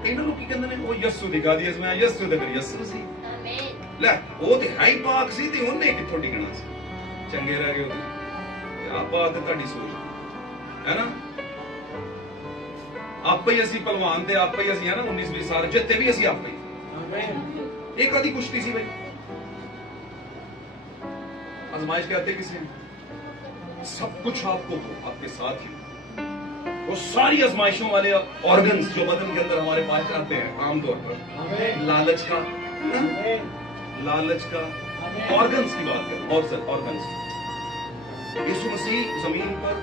ਇਹਨਾਂ ਲੋਕੀ ਕਹਿੰਦੇ ਨੇ ਉਹ ਯਿਸੂ ਦੀ ਗਾਦੀ ਇਸ ਮੈਂ ਯਿਸੂ ਦੇ ਫਿਰ ਯਿਸੂ ਸੀ, ਲੈ ਉਹ ਤੇ ਹਾਈ ਪਾਕ ਸੀ ਤੇ ਉਹਨੇ ਕਿੱਥੋਂ ਡਿੱਗਣਾ ਸੀ? ਚੰਗੇ ਰਹਿ ਗਏ ਉਹ। ਆ ਬਾਤ ਤੁਹਾਡੀ ਸੋਚ ਹੈ ਨਾ? ਆਪੇ ਹੀ ਅਸੀਂ ਪਹਿਲਵਾਨ ਤੇ ਆਪੇ ਹੀ ਅਸੀਂ ਹੈ ਨਾ 19-20 ਸਾਲ ਜਿੱਤੇ ਵੀ ਅਸੀਂ ਆਪੇ ਹੀ। ਇਹ ਕਦੀ ਕੁਸ਼ਤੀ ਸੀ ਬਈ? आजमाइश कहते किसे? सब कुछ आपको दो, आपके साथ ही वो सारी आजमाइशों वाले ऑर्गन्स जो बदन के अंदर हमारे पास आते हैं आमतौर पर, लालच का ऑर्गन्स की बात करें, और ऑर्गन्स। यीशु मसीह जमीन पर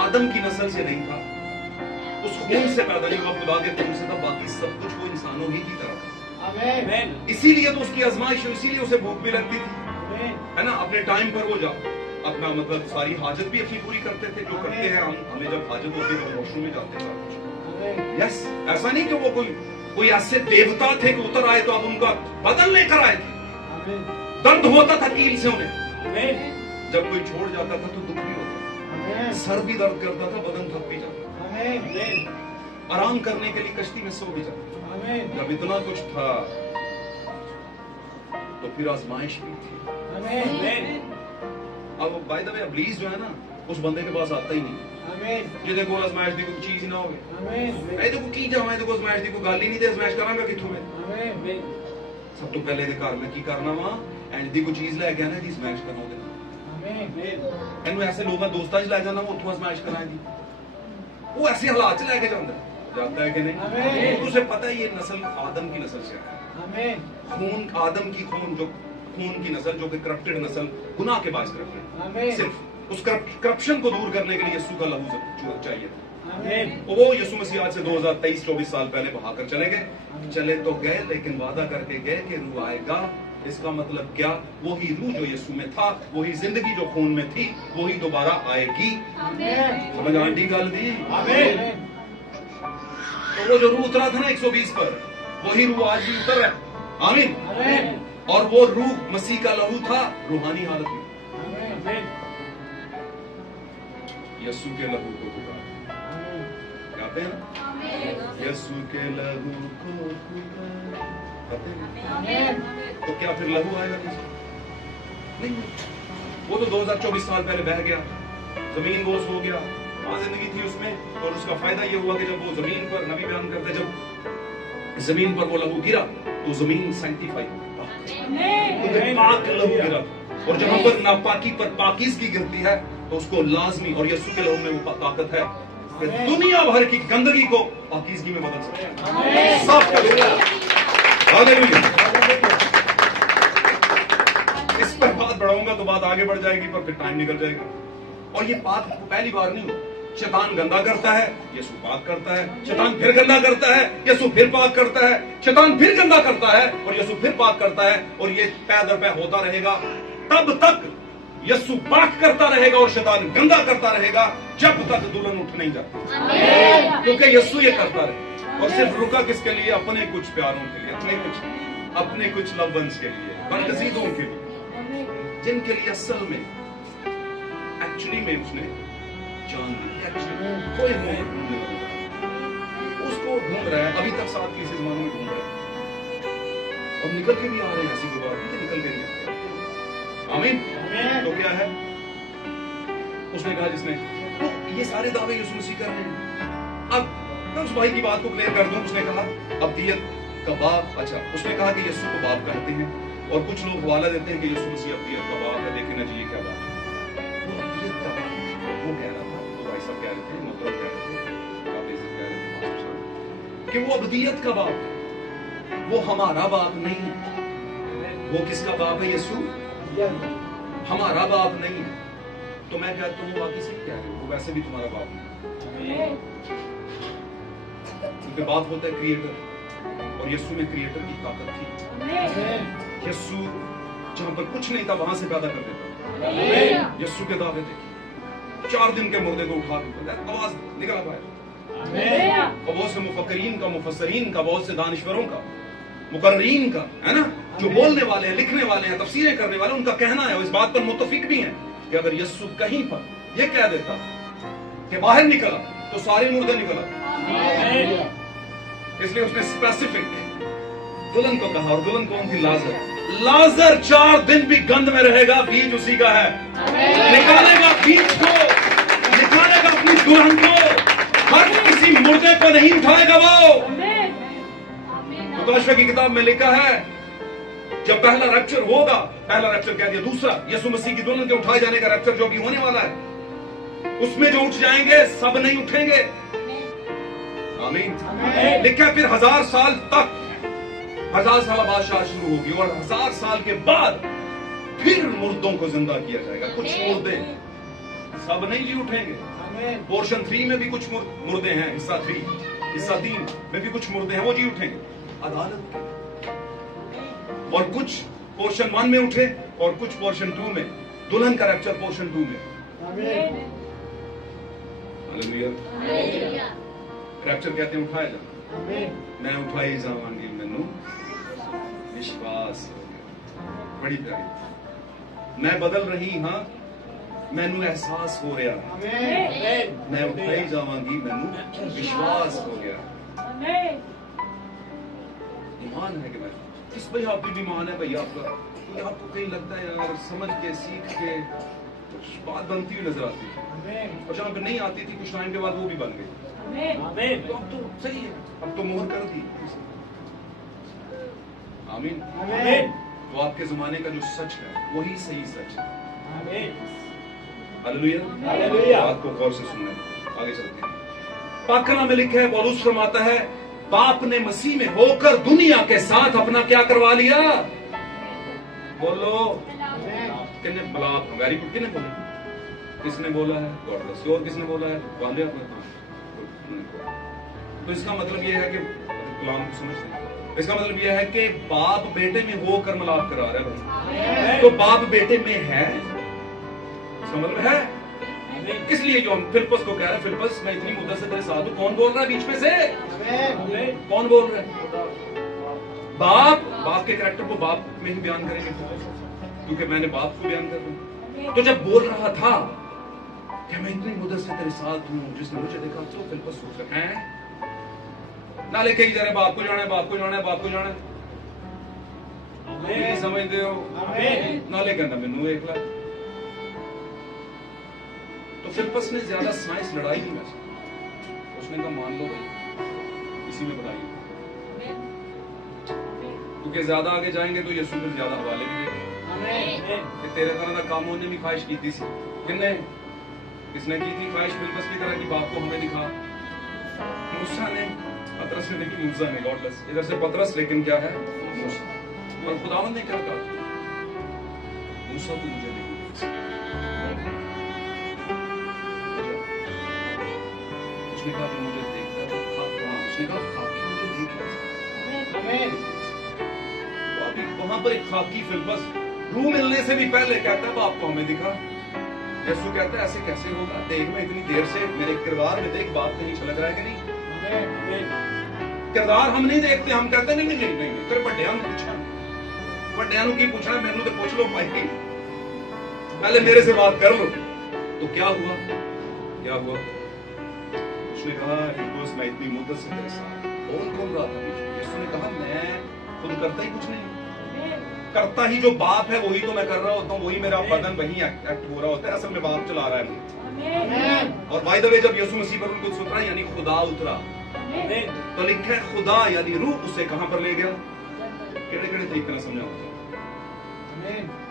आदम की नस्ल से नहीं था, उस खून से पैदा नहीं हुआ, खुदा के खून से था, बाकी सब कुछ वो इंसानों ही की तरह था। इसीलिए तो उसकी आजमाइश, इसीलिए उसे भूख भी लगती थी, है ना? अपने टाइम पर वो अपना मतलब सारी हाजत भी अपनी पूरी करते थे, जो करते हैं हम। हमें जब हाजत होती है तो वॉशरूम में जाते हैं। यस, ऐसा नहीं कि वो कोई ऐसे देवता थे कि उतर आए तो आप उनका बदल लेकर आए थे। दर्द होता था कील से उन्हें, जब कोई छोड़ जाता था तो दुख भी होता, सर भी दर्द करता था, बदन थक भी जाता, आराम करने के लिए कश्ती में सो भी जाता। जब इतना कुछ था तो फिर आजमाइश भी थी। अब बाय द वे इब्लीस जो है ना, اس بندے کے پاس آتا ہی نہیں. یہ دیکھو ازمائش دی کوئی چیز ہی نہ ہوگی. میں دیکھو کی جاؤں میں دیکھو ازمائش دی کوئی گل ہی نہیں تے ازمائش کراں گا کتھوں میں. سب تو پہلے دے گھر میں کی کرنا وا اینڈ دی کوئی چیز لے کے آنا جی ازمائش کرنا ہوگا. اینو ایسے لوگ دوستاں چ لے جانا وہ اتوں ازمائش کرائیں گی. وہ ایسے حالات چ لے کے جاتا ہے کہ نہیں. تجھے پتہ ہے یہ نسل آدم کی نسل سے ہے. خون آدم کی خون کی نسل جو کہ کرپٹڈ نسل گناہ کے باعث کرپٹڈ. صرف اس کرپشن کو دور کرنے کے لیے یسوع کا لہو چاہیے تھا. وہ یسوع مسیح آج سے 2023-24 سال پہلے بہا کر چلے گئے. چلے تو گئے لیکن وعدہ کر کے گئے کہ روح آئے گا. اس کا مطلب کیا؟ وہی روح جو یسوع میں تھا, وہی زندگی جو خون میں تھی, وہی دوبارہ آئے گی. سمجھ آنٹی گل دی. تو وہ جو روح اترا تھا نا 120 پر, وہی روح آج بھی اتر ہے. آمین. اور وہ روح مسیح کا لہو تھا روحانی حالت میں. یسوع کے لہو کو پکار کہتے ہیں, یسوع کے لہو کو پکار کہتے ہیں. تو کیا پھر لہو آئے گا نہیں؟ وہ تو 2024 سال پہلے بہ گیا, زمین بوس ہو گیا, وہاں زندگی تھی اس میں. اور اس کا فائدہ یہ ہوا کہ جب وہ زمین پر, نبی بیان کرتے جب زمین پر وہ لہو گرا تو زمین سینٹیفائی پاک لہو گرا. اور جہاں پر ناپاکی پر پاکیزگی گرتی ہے تو اس کو لازمی, اور یسوع کے لہو میں وہ طاقت ہے کہ دنیا بھر کی گندگی کو پاکیزگی میں بدل سکتا ہے, صاف کر دے گا. ہاللیلویا. اس پر بات بڑھاؤں گا تو بات آگے بڑھ جائے گی, پر پھر ٹائم نکل جائے گا. اور یہ بات پہلی بار نہیں ہو. شیطان گندا کرتا ہے, یسوع پاک کرتا ہے. شیطان پھر گندا کرتا ہے, یسوع پھر پاک کرتا ہے. شیطان پھر گندا کرتا ہے اور یسوع پھر پاک کرتا ہے. اور یہ پے در پے ہوتا رہے گا تب تک یسوع پاک کرتا رہے گا اور شیطان گندا کرتا رہے گا جب تک دلہن اٹھ نہیں جاتی. کیونکہ یسوع یہ کرتا رہے. اور صرف رکا کس کے لیے؟ اپنے کچھ پیاروں کے لیے, اپنے کچھ لو ونس کے لیے, برگزیدوں کے لیے, جن کے لیے اصل میں ایکچولی میں اس نے جان دی. کوئی ڈھونڈنے لگا, اس کو ڈھونڈ رہا ہے. ابھی تک 7 کیسز زمانوں میں ڈھونڈ رہا ہے اور نکل کے بھی آ رہے ہیں. ایسی کوئی بات نہیں کہ نکل کے نہیں آ رہے. آمین. تو کیا ہے اس نے کہا, جس نے تو یہ سارے دعوے یسوع مسیح کر رہے ہیں. اب میں اس بھائی کی بات کو کلیئر کر دوں. اس نے کہا ابدیت کا باپ. اچھا, اس نے کہا کہ یسوع کو باپ کہتے ہیں اور کچھ لوگ حوالہ دیتے ہیں کہ یسوع مسیح ابدیت کا باپ ہے. دیکھیں نا جی یہ کیا بات ہے. وہ ابدیت کا باپ وہ کہہ رہا تھا, تو بھائی صاحب کہہ رہے تھے, مطلب کہہ رہے تھے, آپ عزت کہہ رہے تھے کہ وہ ابدیت کا باپ ہے, وہ ہمارا باپ نہیں. وہ کس کا باپ ہے؟ یسوع. ہمارا باپ نہیں ہے. تو میں کہتا ہوں واقعی سے کیا ہے, وہ ویسے بھی تمہارا باپ نہیں. کیونکہ باپ ہوتا ہے کریٹر, اور یسوع میں کریٹر کی طاقت تھی. یسوع جہاں پر کچھ نہیں تھا وہاں سے پیدا کر دیتا. یسوع کے دعوے تھے 4 دن کے مردے کو اٹھا دیتا, آواز نکلا پائے. اور بہت سے مفکرین کا, مفسرین کا, بہت سے دانشوروں کا, مقررین کا, ہے نا, جو بولنے والے ہیں, لکھنے والے ہیں, تفسیریں کرنے والے, ان کا کہنا ہے, اس بات پر متفق بھی ہیں کہ اگر یسوع کہیں پر یہ کہہ دیتا کہ باہر نکلا تو سارے مردے نکلا. اس لیے اس نے اسپیسیفک دلہن کو کہا, اور دلہن کون تھی؟ لازر. لازر 4 دن بھی گند میں رہے گا, بیج اسی کا ہے. نکالے گا بیج کو, نکالے گا اپنی دلہن کو, ہر کسی مردے کو نہیں اٹھائے گا. وہ مکاشفہ کی کتاب میں لکھا ہے جب پہلا ریپچر ہوگا, پہلا ریپچر کہہ دیا, دوسرا یسوع مسیح کی دلہن کے اٹھائے جانے کا ریپچر جو بھی ہونے والا ہے, اس میں جو اٹھ جائیں گے سب نہیں اٹھیں گے. آمین. لکھا پھر 1000 سال تک, 1000 سال بادشاہ شروع ہوگی, اور 1000 سال کے بعد پھر مردوں کو زندہ کیا جائے گا. کچھ مردے, سب نہیں جی اٹھیں گے. پورشن 3 میں بھی کچھ مردے ہیں, حصہ 3, حصہ 3 میں بھی کچھ مردے ہیں, وہ جی اٹھیں گے عدالت. اور کچھ پورشن 1 میں اٹھے اور کچھ پورشن 2 میں, دلہن کا ریپچر پورشن 2 میں. ہاللیلویا. ریپچر کہتے ہیں اٹھایا جانا. میں اٹھائی جاواں گی, مینوں وشواس ہو گیا. بڑی پیاری, میں بدل رہی ہاں, مینوں احساس ہو رہا, میں اٹھائی جاواں گی, مینوں وشواس ہو گیا. ایمان ہے کہ میں اس بھائی آپ بھی ایمان ہے بھائی آپ کا. آپ کو کہیں لگتا ہے یار سمجھ کے, سیکھ کے, कुछ बात बनती हुई नजर आती थी, और जहाँ पे नहीं आती थी कुछ टाइम के बाद वो भी बन गई। तो अब तो सही है, अब तो मोहर कर दी। आमीन। तो आपके जमाने का जो सच है वही सही सच है। हालेलुया। बात को गौर से सुनना है, आगे चलते हैं। पाकना में लिखा है, पौलुस फरमाता है, बाप ने मसीह में होकर दुनिया के साथ अपना क्या करवा लिया? बोलो किसने मलाप? Very good. किसने बोला? किसने बोला है? God bless you. और किसने बोला है? बांधे अपने कान। तो इसका मतलब यह है कि कलाम को समझते हैं, इसका मतलब यह है कि बाप बेटे में होकर मलाप करा रहा है। तो बाप बेटे में है, इसका मतलब है। इसलिए जो हम फिलिप्पस को कह रहे हैं, फिलिप्पस मैं इतनी मुद्दत से तेरे साथ हूं। कौन बोल रहा है बीच में से? कौन बोल रहा है? बाप के कैरेक्टर को बाप में ही बयान करेंगे, क्योंकि मैंने बाप को बयान कर रहा। तो जब बोल रहा था कि मैं इतनी मुद्दत से तेरे साथ हूं, जिसने मुझे देखा, तो फिलिप्पस सोच रहा है ना लेके ही जा रहे, बाप को जाना है, बाप को जाना है, बाप को जाना है। समझते हो? ना लेकर ना मैनू एक लाख। तो फिलिप्पस ने ज्यादा साइंस लड़ाई नहीं वैसे, उसने कहा मान लो भाई इसी में बताइए, क्योंकि ज्यादा आगे जाएंगे तो यीशु फिर ज्यादा हवाले भी देंगे कि तेरे तरह का काम होने भी ख्वाहिश की थी। किसने की थी ख्वाहिश? फिलिप्पस की तरह की बाप को हमें दिखा। मूसा ने, पतरस ने देखी, मूसा ने, गॉड ब्लेस, इधर से पतरस, लेकिन क्या है मूसा। और खुदावंद ने क्या कहा? मूसा को मुझे देखी। उसने कहा जो मुझे देखता है, उसने कहा खाकी मुझे देख लिया। वहां पर एक खाकी फिलिप्पस रूह मिलने से भी पहले कहता है बाप को हमें दिखा। यीशु कहता है ऐसे कैसे होगा? देख, मैं इतनी देर से मेरे किरदार में देख, बाप कहीं छलक रहा है कि नहीं? किरदार हम नहीं देखते, हम कहते नहीं नहीं नहीं फिर बड़िया ने पूछा, बड़िया की पूछना, मैनू तो पूछ लो भाई, पहले मेरे से बात कर लो। तो क्या हुआ? क्या हुआ? उसने कहा फिलिप्पस मैं इतनी मुद्दत से तेरे साथ बोल रहा था। यीशु ने कहा मैं खुद करता ही कुछ नहीं, करता ही जो बाप है वही तो मैं कर रहा होता हूँ, वही मेरा बदन वही एक्ट हो रहा होता है। असल में बाप चला रहा है मुझे। और बाय द वे जब यीशु मसीह पर उनको उतरा यानी खुदा उतरा, तो लिखा है खुदा यानी रूह उसे कहां पर ले गया? केड़े केड़े तरीके ना समझाओ,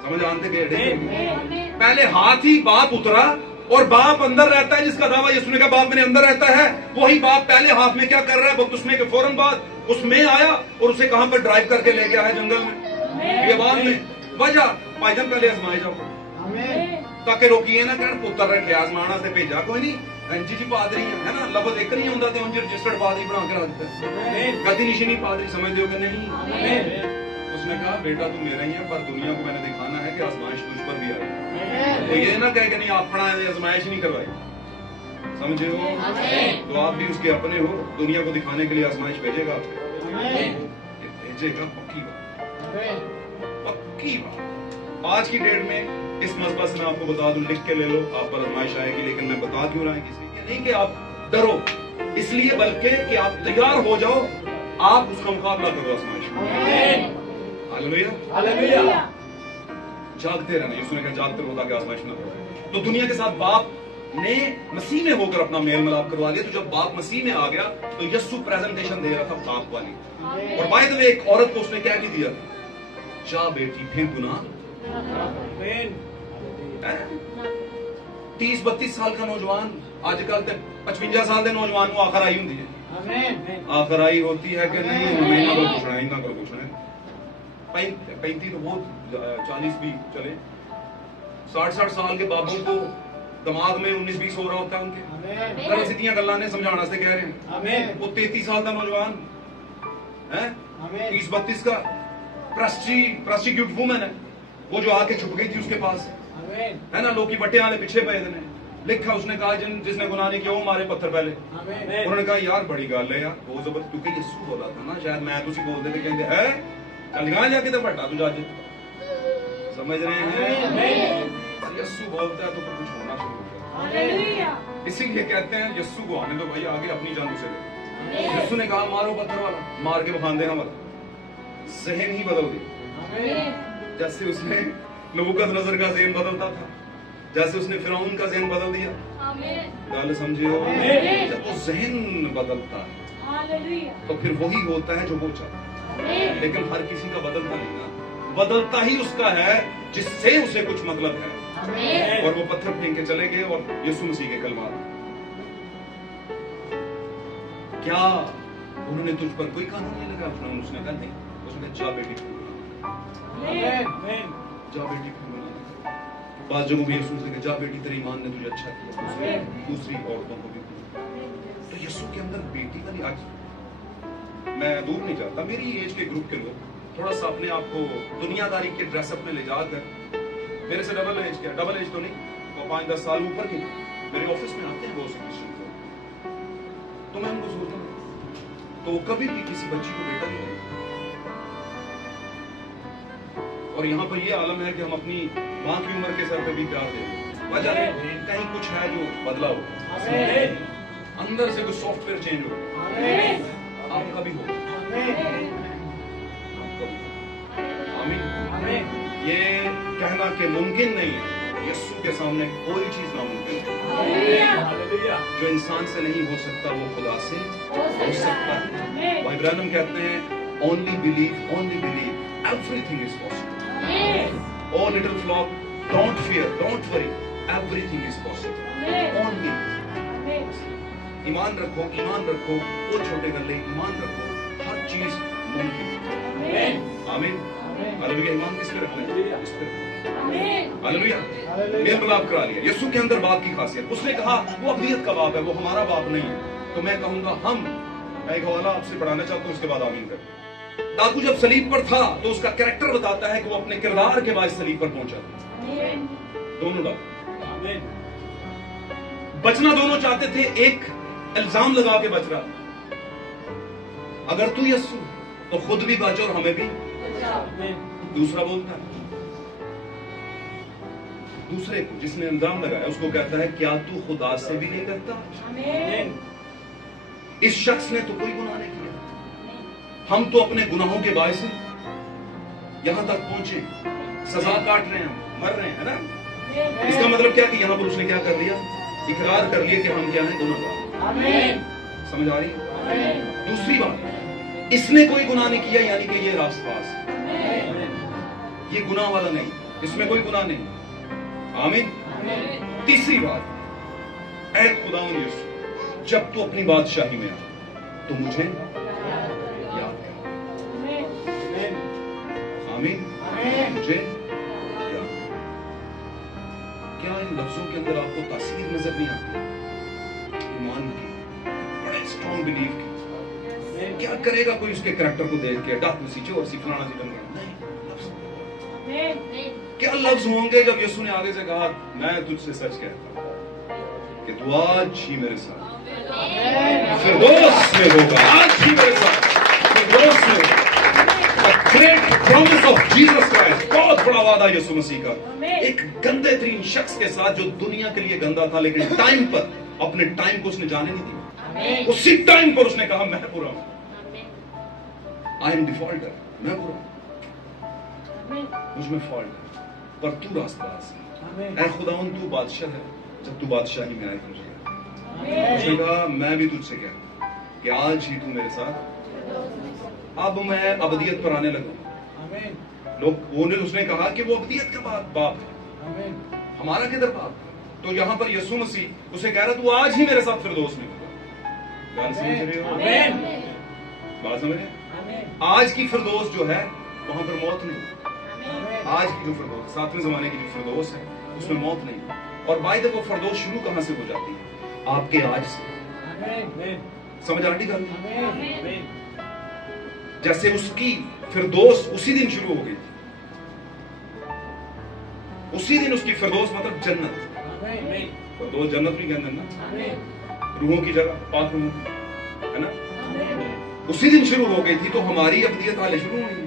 समझ आते केड़े? पहले हाथ ही बाप उतरा, और बाप अंदर रहता है, जिसका दावा यीशु ने कहा बाप मेरे अंदर रहता है, वही बाप पहले हाथ में क्या कर रहा है? बपतिस्मे के फौरन बाद उसमें आया और उसे कहां पर ड्राइव करके ले गया है? जंगल में, बियाबान में। वजह भाईजान पहले आजमाए जाओ, ताकि रोकिए ना कहना पुत्र रखे आजमाना से भेजा कोई नहीं। जी पादरी है ना, लफ्ज एक नहीं होता तो रजिस्टर्ड पादरी बना के रख देता, गति निशानी पादरी समझते हो कि नहीं? उसने कहा बेटा तू मेरा ही है, पर दुनिया को मैंने दिखाना है कि आजमाइश तुझ पर भी आई। तो ये ना कहे कि नहीं अपना आजमाइश नहीं करवाई, समझे हो? तो आप भी उसके अपने हो, दुनिया को दिखाने के लिए आजमाइश भेजेगा, भेजेगा। पक्की बात, पक्की बात। आज की डेट में इस मसला से मैं आपको बता दूं, लिख के ले लो, आप पर आजमाइश आएगी। लेकिन मैं बता क्यों रहा है इसलिए नहीं कि आप डरो, इसलिए बल्कि कि आप तैयार हो जाओ, आप उसका मुकाबला करो आजमाइश में। हालेलुया। जागते रहना, यीशु ने कहा जागते रहो ताकि आजमाइश ना हो। तो दुनिया के साथ बाप ने मसीह में होकर अपना मेल मिलाप करवा लिया। तो जब बाप मसीह में आ गया तो यीशु प्रेजेंटेशन दे रहा था बाप वाली। और बाय द वे एक औरत को उसने क्या नहीं दिया? जा बेटी फिर गुनाह। 30-32 साल का नौजवान आजकल 55 साल के नौजवान को आखिर आई होती है, आखिर आई होती है कि नहीं? महीना को पूछना है, इनका को पूछना है। 35 तो बहुत, 40 भी चले। 60 साल के बाबों को दिमाग में 19-20 हो रहा होता है उनके। सीधियां गल्लां ने समझाना से कह रहे हैं। वो 33 साल का नौजवान है, 30-32 का प्रोस्टिट्यूट वुमन है, वो जो आके छुप गई थी उसके पास, है ना, लोग की बट्टे वाले पीछे पे ने लिखा। उसने कहा जिसने गुनाह नहीं किया वो मारे पत्थर पहले। उन्होंने कहा यार बड़ी गल है यार, बहुत जबरदस्त, क्योंकि यीशु बोला था ना, शायद मैं तुसी बोल देते कहते है चल गया जाके तो फटा तू जाके, समझ रहे हैं? यीशु बोलता है तो कुछ होना शुरू होता है। इसीलिए कहते हैं यीशु को आने दो भाई, आगे अपनी जान उसे दे। यीशु ने कहा मारो पत्थर वाला, मार के बखान देना वाला, जहन ही बदल दे। जैसे उसने नबूकदनेस्सर का ज़हन बदलता था, जैसे उसने फिरौन का जहन बदल दिया, गल समझियो, जब वो जहन बदलता है तो फिर वही होता है जो वो चाहता है। लेकिन हर किसी का बदलता नहीं ना, बदलता ही उसका है जिससे उसे कुछ मतलब है। और वो पत्थर फेंक के चले गए और यीशु मसीह के कलमा, क्या उन्होंने तुझ पर कोई कानून नहीं लगा? उसने कहा नहीं, उसने कहा जा बेटी जा बेटी फिर बना। बाद जगहों में यीशु ने कहा जा बेटी तेरी ईमान ने तुझे अच्छा किया, दूसरी औरतों को भी। तो यीशु के अंदर बेटी का नहीं। आज मैं दूर नहीं जाता, मेरी एज के ग्रुप के लोग थोड़ा सा अपने आप को दुनियादारी के ड्रेसअप में ले जाकर, मेरे से डबल एज क्या, डबल एज तो नहीं, तो 5-10 साल ऊपर के मेरे ऑफिस में आते हैं बहुत से क्रिश्चियन लोग, तो मैं उनको सोचता हूँ तो वो कभी भी किसी बच्ची को बेटा नहीं करेंगे। और यहाँ पर ये आलम है कि हम अपनी माँ की उम्र के सर पे भी प्यार दें, वजह कहीं कुछ है जो बदला हो, अंदर से कुछ सॉफ्टवेयर चेंज हो, आपका भी हो, आमीन। ये कहना कि मुमकिन नहीं है, यीशु के सामने कोई चीज नामुमकिन है। जो इंसान से नहीं हो सकता वो खुदा से हो सकता है। भाई ब्रैनम कहते हैं only believe everything is possible. O little flock don't fear don't worry everything is possible. Only ईमान रखो, वो छोटे गले ईमान रखो, हर चीज मुमकिन है। आमीन। हालेलुया। ईमान किस पे रखना है? इस पे। हालेलुया। मेल मिलाप करा लिया। यीशु के अंदर बाप की खासियत, उसने कहा वो अब्दियत का बाप है, वो हमारा बाप नहीं है। तो मैं कहूंगा मैं एक हवाला आपसे पढ़ाना चाहता हूँ, उसके बाद आमीन कर। दाकू जब सलीब पर था तो उसका कैरेक्टर बताता है कि वो अपने किरदार के बाद सलीब पर पहुंचा। दोनों डाकू बचना दोनों चाहते थे, एक इल्जाम लगा के बच रहा था, अगर तू यीशु तो खुद भी बच और हमें भी। दूसरा बोलता है, दूसरे को जिसने इल्जाम लगाया उसको कहता है क्या तू खुदा से भी नहीं डरता? इस शख्स ने तो कोई गुनाह नहीं किया, हम तो अपने गुनाहों के बायस से यहां तक पहुंचे, सजा काट रहे हैं, मर रहे हैं, है ना? इसका मतलब क्या कि यहां पर उसने क्या कर लिया? इकरार कर लिया कि हम क्या हैं, गुनाहगार। समझ आ रही है? दूसरी बात, इसने कोई गुनाह नहीं किया, यानी कि ये रास्तबाज, ये गुनाह वाला नहीं, इसमें कोई गुनाह नहीं। आमीन। तीसरी बात, ऐ खुदावंद यीशु जब तू अपनी बादशाही में आ तो मुझे याद है। आमीन। मुझे याद है। क्या इन लफ्जों के अंदर आपको तासीर नजर नहीं आती? ईमान की, बड़े स्ट्रॉन्ग बिलीव की। क्या करेगा कोई उसके करैक्टर को देख के, डाकू सी, चोर सी, फलाना सी बन गया? नहीं। क्या लफ्ज होंगे जब यीशु ने आगे से कहा मैं तुझसे सच कहता हूं कि तू आज ही मेरे साथ फिरदौस में होगा, आज ही मेरे साथ फिरदौस में होगा। Great promise of Jesus Christ, बहुत बड़ा वादा यीशु मसीह का, एक गंदे तरीन शख्स के साथ जो दुनिया के लिए गंदा था, लेकिन टाइम पर अपने टाइम को उसने जाने नहीं दिया। उसी टाइम पर उसने कहा मैं बुरा हूं, आई एम डिफॉल्टर, मैं बुरा हूं, मुझ में फॉल्ट है, पर तू रास्तबाज। ऐ खुदावंद तू बादशाह है, जब तू बादशाही में आए तुझे उसने कहा मैं भी तुझसे कहता कि आज ही तू मेरे साथ। अब मैं अबदियत पर आने लगा। लोग उसने कहा कि वो अबदियत का बाप है, हमारा किधर बाप? तो यहाँ पर यीशु मसीह उसे कह रहा तू आज ही मेरे साथ फिरदौस में होगा। बात समझ रहे हो? बात समझ रहे? आज की फिरदौस जो है वहां पर मौत नहीं। आज की जो फिरदौस, 7वें जमाने की जो फिरदौस है उसमें मौत नहीं। और बाय द वे वो फिरदौस शुरू कहां से हो जाती है? आपके आज से। समझ आ रही गल? जैसे उसकी फिरदौस उसी दिन शुरू हो गई थी, उसी दिन उसकी फिरदौस मतलब जन्नत। फिरदौस जन्नत भी कहते हैं ना, रूहों की जगह, पाक रूह, है ना? उसी दिन शुरू हो गई थी, तो हमारी अबदियत हाले शुरू हो गई।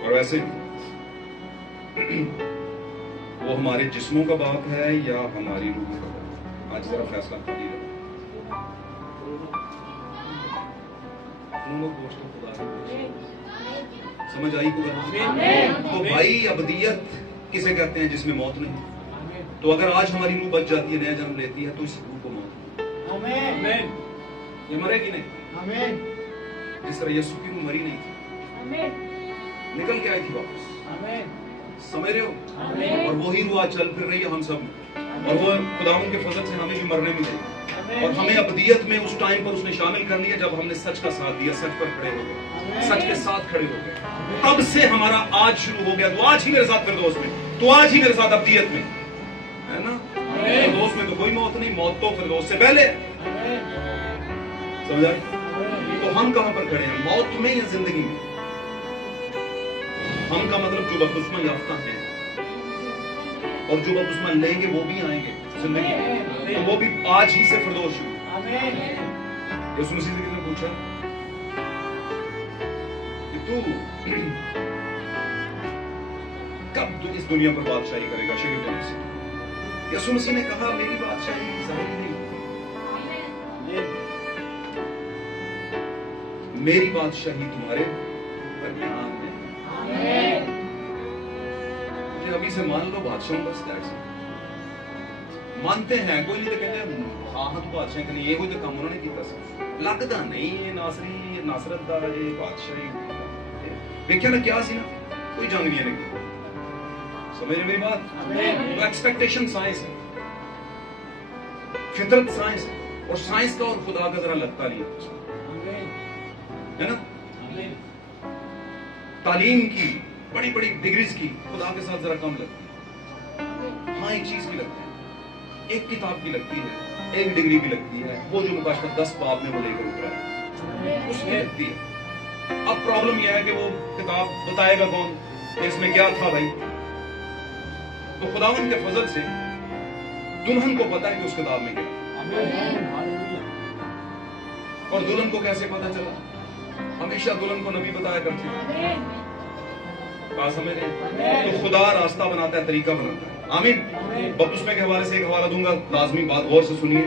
और वैसे वो हमारे जिस्मों का बाप है या हमारी रूह का बाप? आज जरा फैसला कर लीजिए। समझ आई को? तो भाई अबदियत किसे कहते हैं? जिसमें मौत नहीं। तो अगर आज हमारी रूह बच जाती है, नया जन्म लेती है, तो इस रूह को मौत नहीं। ये मरेगी नहीं। जिस तरह यीशु की रूह मरी नहीं थी, निकल के आई थी वापस। समझ रहे हो? और वही रूह आज चल फिर रही है हम सब में, और वो खुदावंद के फजल से हमें भी मरने नहीं देगी, और हमें अबदियत में उस टाइम पर उसने शामिल कर लिया जब हमने सच का साथ दिया, सच पर खड़े हो गए, सच के साथ खड़े हो गए। तब से हमारा आज शुरू हो गया। तो आज ही मेरे साथ फिरदौस में, तो आज ही मेरे साथ अबदियत में, है ना? फिरदौस में तो कोई मौत नहीं, मौत तो फिरदौस से पहले। समझ आए? तो हम कहां पर खड़े हैं, मौत में या जिंदगी में? हम का मतलब जो बपतिस्मा याफ्ता है, और जो बपतिस्मा लेंगे वो भी आएंगे जिंदगी में, तो वो भी आज ही से फिरदौस शुरू। यीशु मसीह से किसने पूछा कि तू कब तू इस दुनिया पर बादशाही करेगा? शरीर से यीशु मसीह ने कहा मेरी बादशाही ज़ाहिर नहीं, मेरी बादशाही तुम्हारे दरमियान में। मुझे अभी से मान लो बादशाह बस ऐसे मानते हैं, कोई नहीं तो कहते हाँ हाँ तो बादशाह नहीं, ये कोई तो काम उन्होंने किया सब लगता नहीं है। नासरी नासरत दा ये बादशाही देखिए ना क्या सी ना, कोई जंग नहीं है। समझ रहे मेरी बात? तो एक्सपेक्टेशन साइंस है, फितरत साइंस है, और साइंस का और खुदा का जरा लगता नहीं है ना? तालीम की बड़ी बड़ी डिग्रीज की खुदा के साथ जरा कम लगती है। हाँ एक चीज की लगती है, एक किताब की लगती है, एक डिग्री की लगती है, वो जो मुकाशफत 10 बाब में वो लेकर उतरा है उसकी लगती है। अब प्रॉब्लम यह है कि वो किताब बताएगा कौन कि इसमें क्या था भाई? तो खुदावन के फजल से दुल्हन को पता है कि उस किताब में क्या, और दुल्हन को कैसे पता चला? हमेशा दुल्हन को नबी बताया करते हैं। बात समझ रहे? तो खुदा रास्ता बनाता है, तरीका बनाता है। आमीन। बपतिस्मे के हवाले से एक हवाला दूंगा, लाजमी बात गौर से सुनिए।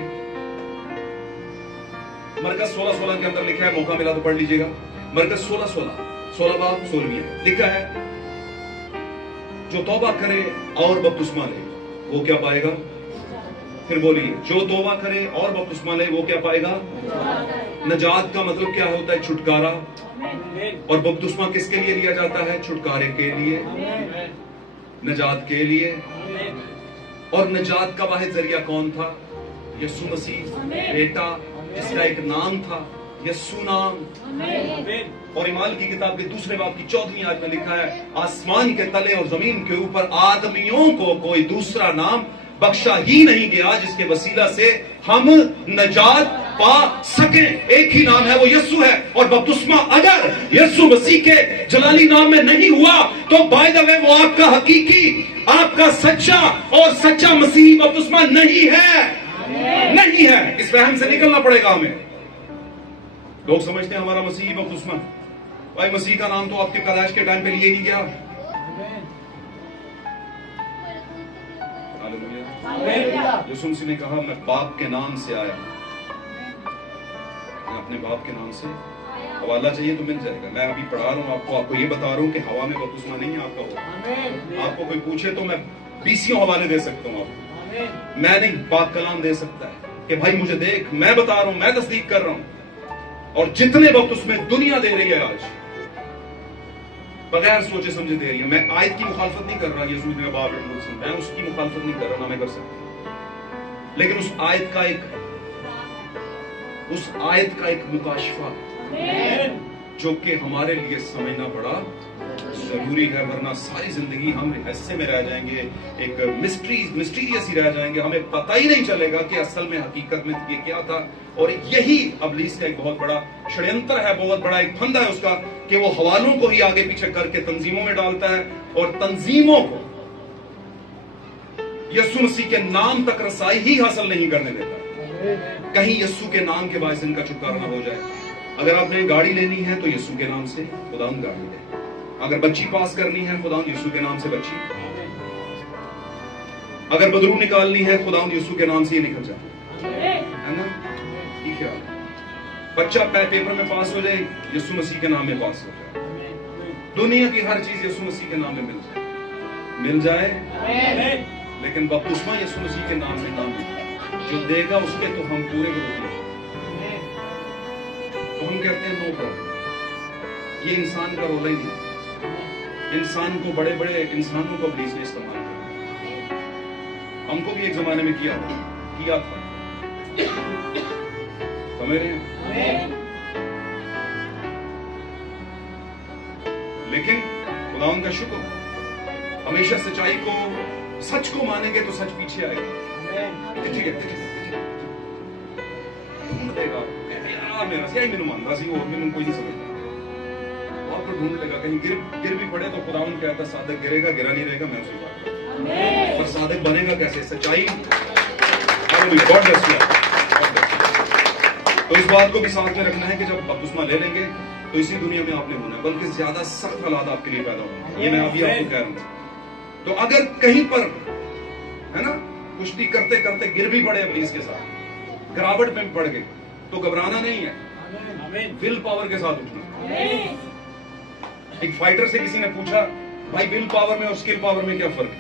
मरकज 16:16 के अंदर लिखा है, मौका मिला तो पढ़ लीजिएगा। मरकज 16 बाब 16 लिखा है, जो तौबा करे और बपतिस्मा ले वो क्या पाएगा? फिर बोलिए, जो तौबा करे और बपतिस्मा ले वो क्या पाएगा? नजात का मतलब क्या होता है? छुटकारा। और बपतिस्मा किसके लिए लिया जाता है? छुटकारे के लिए, नजात के लिए। और नजात का वाहिद जरिया कौन था? यीशु मसीह बेटा, जिसका एक नाम था यीशु नाम। और इमाल की किताब के दूसरे बाब की 14वीं आयत में लिखा है, आसमान के तले और जमीन के ऊपर आदमियों को कोई दूसरा नाम बख्शा ही नहीं गया जिसके वसीला से हम नजात पा सके। एक ही नाम है, वो यीशु है। और बपतिस्मा अगर यीशु मसीह के जलाली नाम में नहीं हुआ तो बाय द वे वो आपका हकीकी, आपका सच्चा और सच्चा मसीही बपतिस्मा नहीं है, नहीं है। इस वहम से निकलना पड़ेगा हमें। लोग समझते हैं हमारा मसीही बपतिस्मा, भाई मसीह का नाम तो आपके पैदाइश के टाइम पे लिए नहीं गया। यीशु मसीह ने कहा, मैं बाप के नाम से आया, मैं अपने बाप के नाम से। हवाला चाहिए तो मिल जाएगा, मैं अभी पढ़ा रहा हूँ आपको ये बता रहा हूँ कि हवा में बपतिस्मा नहीं है आपका होगा। आपको कोई पूछे तो मैं 20 हवाले दे सकता हूँ आपको, मैं नहीं, पाक कलाम दे सकता है कि भाई मुझे देख, मैं बता रहा हूँ, मैं तस्दीक कर रहा हूँ। और जितने बपतिस्मे दुनिया दे रही है आज बगैर सोचे समझे दे रही है। मैं आयत की मुखालफत नहीं कर रहा, यीशु ने बाप मैं उसकी मुखालफत नहीं कर रहा, ना मैं कर सकता, लेकिन उस आयत का एक मुकाशफा जो कि हमारे लिए समझना बड़ा जरूरी है, वरना सारी जिंदगी हम ऐसे में रह जाएंगे, एक मिस्टीरियस ही रह जाएंगे, हमें पता ही नहीं चलेगा कि असल में हकीकत में ये क्या था। और यही इब्लीस का एक बहुत बड़ा षड्यंत्र है, बहुत बड़ा एक फंदा है उसका, कि वो हवालों को ही आगे पीछे करके तंजीमों में डालता है, और तंजीमों को यीशु मसीह के नाम तक रसाई ही हासिल नहीं करने देता। कहीं यीशु के नाम के बायस इनका छुटकारा ना हो जाए। अगर आपने गाड़ी लेनी है तो यीशु के नाम से खुदावंद गाड़ी ले, अगर बच्ची पास करनी है खुदावंद यीशु के नाम से बच्ची, अगर बदरू निकालनी है खुदावंद यीशु के नाम से ये निकल जाए, है ना? ठीक है, बच्चा पेपर में पास हो जाए यीशु मसीह के नाम में पास हो जाए। दुनिया की हर चीज यीशु मसीह के नाम में मिल जाए लेकिन बपतिस्मा यीशु मसीह के नाम में ना मिले। जो देगा उसके तो हम पूरे विरोधी हैं। तो हम कहते हैं नो प्रॉब्लम, ये इंसान का रोल ही नहीं। इंसान को, बड़े बड़े इंसानों को पुलिस ने इस्तेमाल किया, हमको भी एक जमाने में किया था। समझ रहे हैं? लेकिन खुदावंद का शुक्र, हमेशा सच्चाई को, सच को मानेंगे तो सच पीछे आएगा। ठीक है, ढूंढ देगा यार, मेरा सही मैंने मानता सी और मैंने कोई नहीं समझता। आपको ढूंढ लेगा, कहीं गिर भी पड़े तो खुदावंद कहता सादक गिरेगा, गिरा नहीं रहेगा, मैं उसे बात करूंगा। पर सादक बनेगा कैसे? सच्चाई। God bless you. तो इस बात को भी साथ में रखना है कि जब बपतिस्मा ले लेंगे तो इसी दुनिया में आपने होना है, बल्कि ज्यादा सख्त हालात आपके लिए पैदा होंगे। ये मैं अभी आपको कह रहा हूं। तो अगर कहीं पर, है ना, कुश्ती करते करते गिर भी पड़े पुलिस के साथ, गिरावट में पड़ गए, तो घबराना नहीं है, विल पावर के साथ उठना। एक फाइटर से किसी ने पूछा, भाई विल पावर में और स्किल पावर में क्या फर्क है?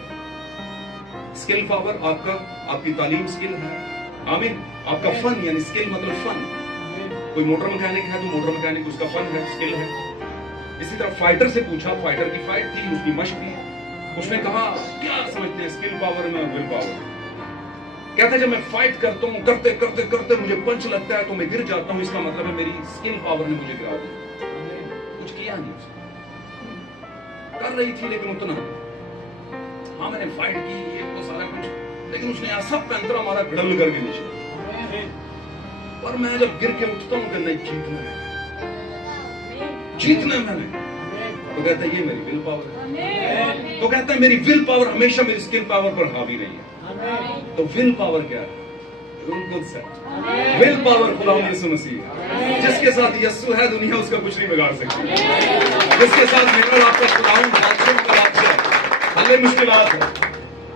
स्किल पावर आपकी तालीम स्किल है, आमीन। आपका फन, यानी स्किल मतलब फन। कोई मोटर मैकेनिक है तो मोटर मैकेनिक उसका फन है, स्किल है। इसी तरह फाइटर से पूछा, फाइटर की फाइट थी, उसकी मशक थी, उसने कहा क्या समझते हैं स्किल पावर में और विल पावर? कहता जब मैं फाइट करता हूँ, करते करते करते मुझे पंच लगता है तो मैं गिर जाता हूँ, इसका मतलब है मेरी स्किल पावर ने मुझे गिरा दिया। कुछ किया नहीं उसने, कर रही थी लेकिन उतना, हाँ मैंने फाइट की, ये तो सारा कुछ, लेकिन उसने ऐसा पैंतरा मारा गड़ल करके नीचे। और मैं जब गिर के उठता हूँ कि नहीं, जीतना है मैंने, तो कहता है ये मेरी विल पावर है। तो कहता है मेरी विल पावर हमेशा मेरी स्किल पावर पर हावी नहीं है। तो विल पावर क्या है? विल पावर खुदावंद यीशु मसीह। जिसके साथ यीशु है दुनिया उसका कुछ नहीं बिगाड़ सकती। जिसके साथ मेरा आपका खुदावंद हल्ले मुश्किलात है,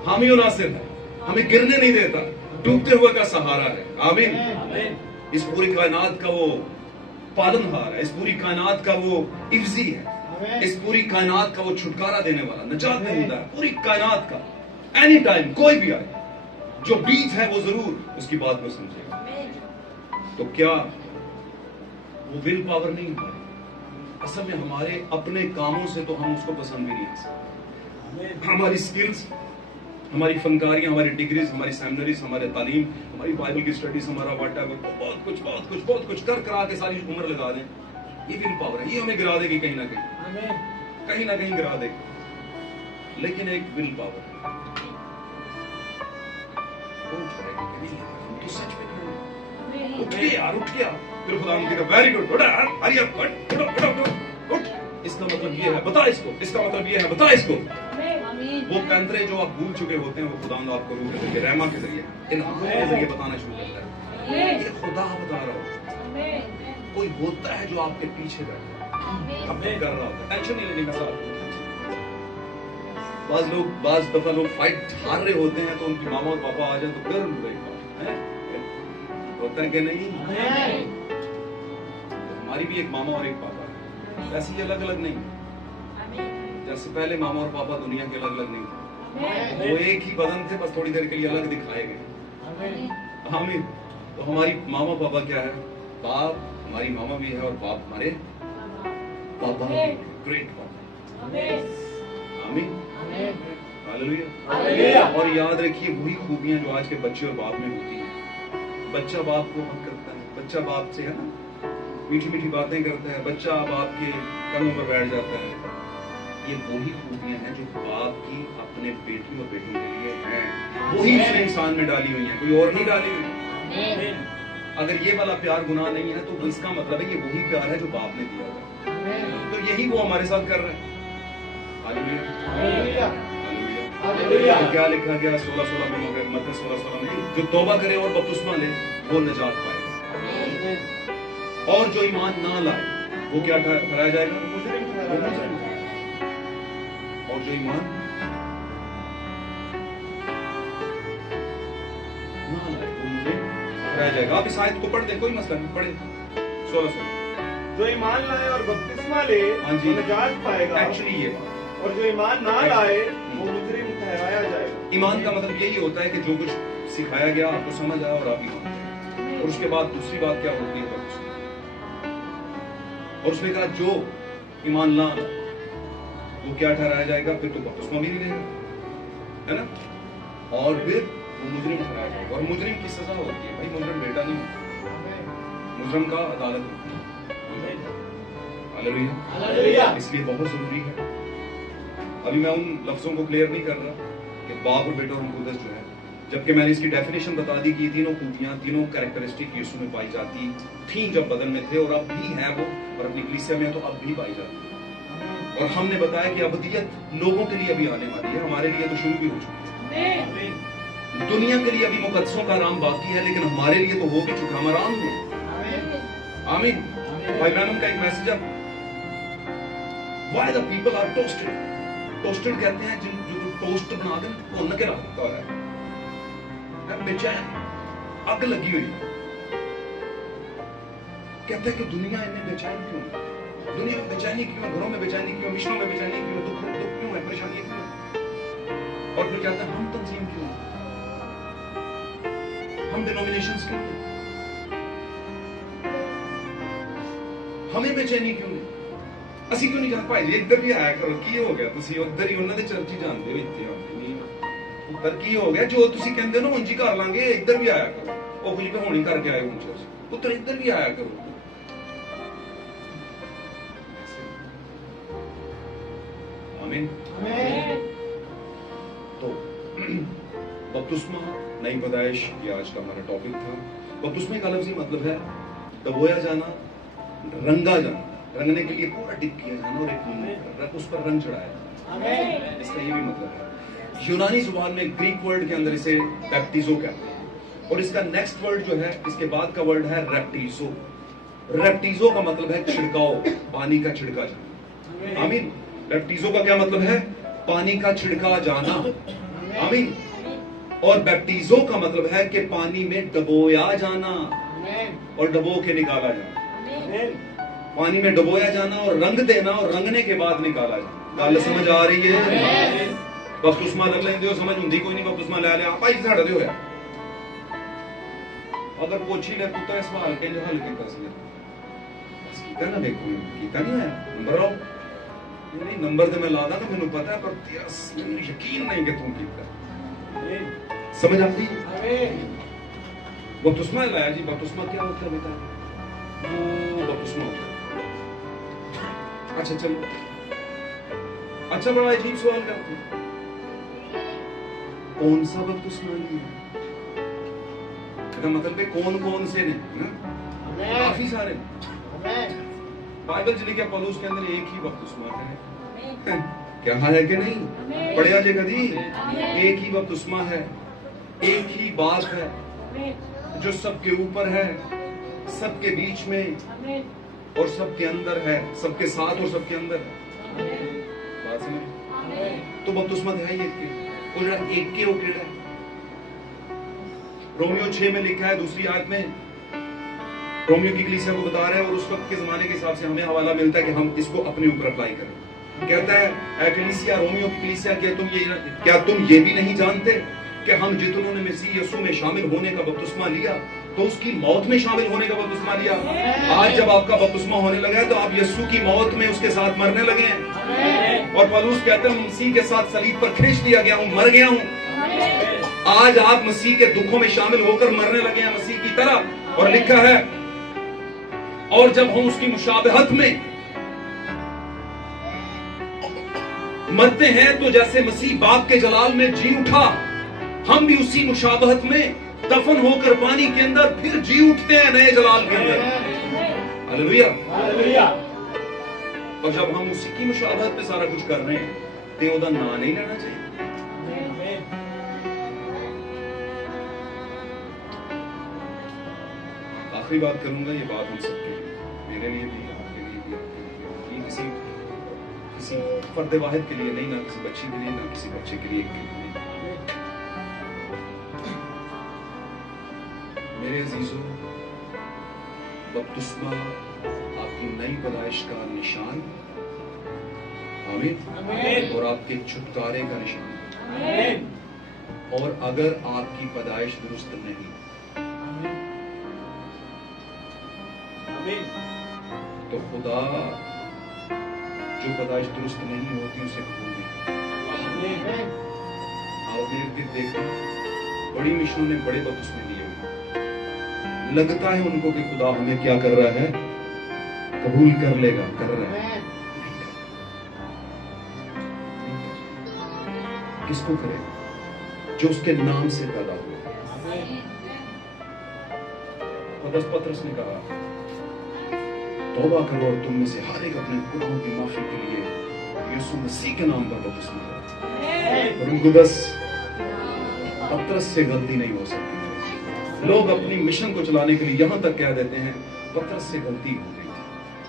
हामी और नासिर है, हमें गिरने नहीं देता, डूबते हुए का सहारा है। आमीन। इस पूरी कायनात का वो पालनहार है, इस पूरी कायनात का वो इफ्जी है, इस पूरी कायनात का वो छुटकारा देने वाला, निजात देता है पूरी कायनात का। एनी टाइम कोई भी आए, जो बीच है वो जरूर उसकी बात को समझेगा। तो क्या वो विल पावर नहीं हमारी? असल में हमारे अपने कामों से तो हम उसको पसंद भी नहीं आ सकते। हमारी स्किल्स, हमारी फनकारियां, हमारी डिग्रीज, हमारी सेमिनरीज, हमारे तालीम, हमारी बाइबल की स्टडीज, हमारा व्हाटएवर, बहुत कुछ कर करा के सारी उम्र लगा दें, ये विल पावर है। ये हमें गिरा देगी कहीं ना कहीं गिरा देगी। लेकिन एक विल पावर तो सच में उठ गया। फिर खुदा ने कहा वेरी गुड, उठ हरी अप, उठ। इसका मतलब ये है, बता इसको, इसका मतलब ये है, बता इसको। वो पैंतरे जो आप भूल चुके होते हैं वो खुदा आपको रूह के जरिए, रहमा के जरिए, इन आंखों के जरिए बताना शुरू करता है। ये खुदा बता रहा हो। कोई होता है जो आपके पीछे बैठा है, आपको कर रहा होता है, टेंशन नहीं लेने का साथ। बाज दफा लोग फाइट हार रहे होते हैं तो उनकी मामा और पापा आ जाए तो डर रहे होता है कि नहीं? हमारी भी एक मामा और एक पापा है, ऐसी अलग अलग नहीं। जैसे पहले मामा और पापा दुनिया के अलग अलग नहीं थे, वो एक ही बदन थे, बस थोड़ी देर के लिए अलग दिखाए गए। आमीन। तो हमारी मामा पापा क्या है? बाप, हमारी मामा भी है और बाप हमारे पापा भी, ग्रेट पापा। आमीन। हालेलुया। और याद रखिए वही खूबियां जो आज के बच्चे और बाप में होती हैं। बच्चा बाप को हक करता है, बच्चा बाप से, है ना, मीठी मीठी बातें करता है, बच्चा बाप के कंधों पर बैठ जाता है। ये वही खूबियां हैं जो बाप की अपने बेटी और बेटों के लिए हैं, वही उसने इंसान में डाली हुई है, कोई और नहीं डाली हुई। अगर ये वाला प्यार गुनाह नहीं है तो इसका मतलब है ये वही प्यार है जो बाप ने दिया था। तो यही वो हमारे साथ कर रहे हैं। हालेलुया। तो क्या लिखा गया 16 में, मतलब 16 में, जो तौबा करे और बपतिस्मा ले वो निजात पाएगा, और जो ईमान ना लाए वो क्या ठहराया जाएगा? और जो ईमान ना लाए वो मुझे ठहराया जाएगा। आप इस आयत को पढ़ दें, कोई मसला नहीं, पढ़े 16। जो ईमान लाए और बपतिस्मा ले हाँ जी। वो निजात पाएगा, एक्चुअली ये बात, और जो ईमान ना लाए वो मुजरिम ठहराया जाएगा। ईमान का मतलब यही होता है कि जो कुछ सिखाया गया आपको समझ आया और आप ईमान लाए। और उसके बाद दूसरी बात क्या होती है बपतिस्मा, और उसने कहा जो ईमान ना वो क्या ठहराया जाएगा, फिर तो बपतिस्मा भी नहीं लेगा, है ना, और फिर वो मुजरिम ठहराया जाएगा। और मुजरिम की सजा होती है भाई, मुजरिम बेटा नहीं होता, मुजरिम का अदालत होती है। हालेलुया। इसलिए बहुत जरूरी है, अभी मैं उन लफ्जों को क्लियर नहीं कर रहा कि बाप और बेटा और मुकद्दस जो है, जबकि मैंने इसकी डेफिनेशन बता दी कि तीनों खूबियां, तीनों कैरेक्टरिस्टिक यीशु में पाई जाती थी जब बदन में थे, और अब भी है वो, और अपनी कलीसिया में तो अब भी पाई जाती है। और हमने बताया कि अबदियत लोगों के लिए अभी आने वाली है, हमारे लिए तो शुरू भी हो चुकी है। दुनिया के लिए अभी मुकद्दसों का आराम बाकी है, लेकिन हमारे लिए तो हो भी चुका, हम आराम में। आमीन। भाई बहनों का एक मैसेज है, why the people are toasted. Toasted कहते हैं जिन जो टोस्ट बना के भुन के रखता है, बेचैन, अग लगी हुई है। कहते हैं कि दुनिया इन्हें बेचैन क्यों है, दुनिया में बेचैनी क्यों है, घरों में बेचैनी क्यों, मिशनों में बेचैनी क्यों है, दुख क्यों है, परेशानी क्यों है। और फिर कहते हैं हम तंजीम क्यों है, हम डिनोमिनेशंस क्यों है, हमें बेचैनी क्यों है, ਅਸੀਂ क्यों नहीं जान भाई जी इधर भी आया करो, की हो गया ਤੁਸੀਂ ਉਧਰ ਹੀ ਉਹਨਾਂ ਦੇ ਚਰਚ ਹੀ ਜਾਂਦੇ ਹੋ, ਇੱਥੇ ਆਉਂਦੇ ਨਹੀਂ, ਉੱਧਰ ਕੀ ਹੋ ਗਿਆ, ਜੋ ਤੁਸੀਂ ਕਹਿੰਦੇ ਹੋ ਨਾ ਉਂਝ ਹੀ ਕਰ ਲਾਂਗੇ, ਇੱਧਰ ਵੀ ਆਇਆ ਕਰੋ, ਉਹ ਕੁਝ ਵੀ ਹੋਣੀ ਕਰਕੇ ਆਏ ਹੁਣ ਚਰਚ, ਉੱਧਰ ਇੱਧਰ ਵੀ ਆਇਆ ਕਰੋ। आमीन। तो बपतिस्मा नई पैदाइश ये आज का हमारा टॉपिक था। बपतिस्मा का लफ्ज़ी मतलब है डबोया जाना, रंगा जाना, रंगने के लिए पूरा डिप किया जाना और एक उस पर रंग चढ़ाया जाना, इसका ये भी मतलब है। यूनानी जुबान में ग्रीक वर्ड के अंदर इसे बैप्टिजो कहते हैं, और इसका नेक्स्ट वर्ड जो है, इसके बाद का वर्ड है रैप्टिजो। रैप्टिजो का मतलब है छिड़काव, पानी का छिड़का जाना। आमीन। बैप्टिजो का क्या मतलब है, पानी का छिड़का जाना। आमीन। और बैप्टिजो का मतलब है कि पानी में डबोया जाना और डबो के निकाला जाना। पानी में डुबोया जाना और रंग देना और रंगने के बाद निकाला जाना। गल समझ आ रही है? बपतिस्मा लग लेंदे हो, समझ हुंदी कोई नहीं, बपतिस्मा ले लिया भाई साढ़ा दे होया, अगर पूछी ले पुत्तर इस सवाल के जो हल कीता सी बस कीता ना, देखो कीता नहीं है, नंबर आओ नहीं, नंबर ते मैं लादा तो मैनू पता है, पर तेरा मैनू यकीन नहीं कि तू कीता। समझ आती? बपतिस्मा लाया जी, बपतिस्मा क्या होता है बेटा, वो बपतिस्मा होता है। अच्छा चलो, अच्छा बड़ा अजीब सवाल करते हैं, कौन सा बपतिस्मा लिया, मतलब पे कौन कौन से ने, काफी सारे। बाइबल च लिखा पौलुस के अंदर एक ही बपतिस्मा है, क्या है कि नहीं, पढ़िया जे कदी, एक ही बपतिस्मा है, एक ही बात है जो सबके ऊपर है, सबके बीच में और सबके अंदर है, सबके साथ और सबके अंदर है। बात समझ? तो बपतिस्मा है एक के, वो जरा एक के ओके है। रोमियो 6 में लिखा है, दूसरी आयत में रोमियो की कलीसिया को बता रहे हैं, और उस वक्त के जमाने के हिसाब से हमें हवाला मिलता है कि हम इसको अपने ऊपर अप्लाई करें। कहता है ऐ कलीसिया, रोमियो की कलीसिया, क्या तुम ये भी नहीं जानते कि हम जितनों ने मसीह यीशु में शामिल होने का बपतिस्मा लिया तो उसकी मौत में शामिल होने का बपतिस्मा लिया। आज जब आपका बपतिस्मा होने लगा है तो आप यीशु की मौत में उसके साथ मरने लगे हैं। और पौलुस कहते हैं मसीह के साथ सलीब पर खींच दिया गया हूं, मर गया हूं। आज आप मसीह के दुखों में शामिल होकर मरने लगे हैं मसीह की तरह। और लिखा है, और जब हम उसकी मुशाबहत में मरते हैं तो जैसे मसीह बाप के जलाल में जी उठा, हम भी उसी मुशाबहत में दफन होकर पानी के अंदर फिर जी उठते हैं नए जलाल के अंदर। Hallelujah, hallelujah. और जब हम उसी की मुशाबहत में सारा कुछ कर रहे हैं तो उसका नाम नहीं लेना चाहिए। आखिरी बात करूंगा, ये बात हम सबके लिए, मेरे लिए भी, आपके लिए भी, आपके लिए भी, किसी फर्द वाहिद के लिए नहीं, ना किसी बच्ची के लिए, ना किसी बच्चे के लिए, मेरे अजीजों, बपतिस्मा आपके आपकी नई पैदाइश का निशान, आमीन, और आपके छुटकारे का निशान। और अगर आपकी पैदाइश दुरुस्त नहीं, तो खुदा जो पैदाइश दुरुस्त नहीं होती उसे कबूल नहीं करता। आप मेरे इर्द देखो, बड़ी मिशनों ने बड़े बपतिस्मे लिए हुए, लगता है उनको कि खुदा हमें क्या कर रहा है, कबूल कर लेगा, कर रहा है। किसको करेगा? जो उसके नाम से पैदा हुए। पतरस ने कहा, तौबा करो और तुम में से हर एक अपने गुनाहों की माफी के लिए यीशु मसीह के नाम पर बपतिस्मा लो। और उनको बस पतरस से गलती नहीं हो सकती। लोग अपनी मिशन को चलाने के लिए यहां तक कह देते हैं पतरस से गलती हो गई थी।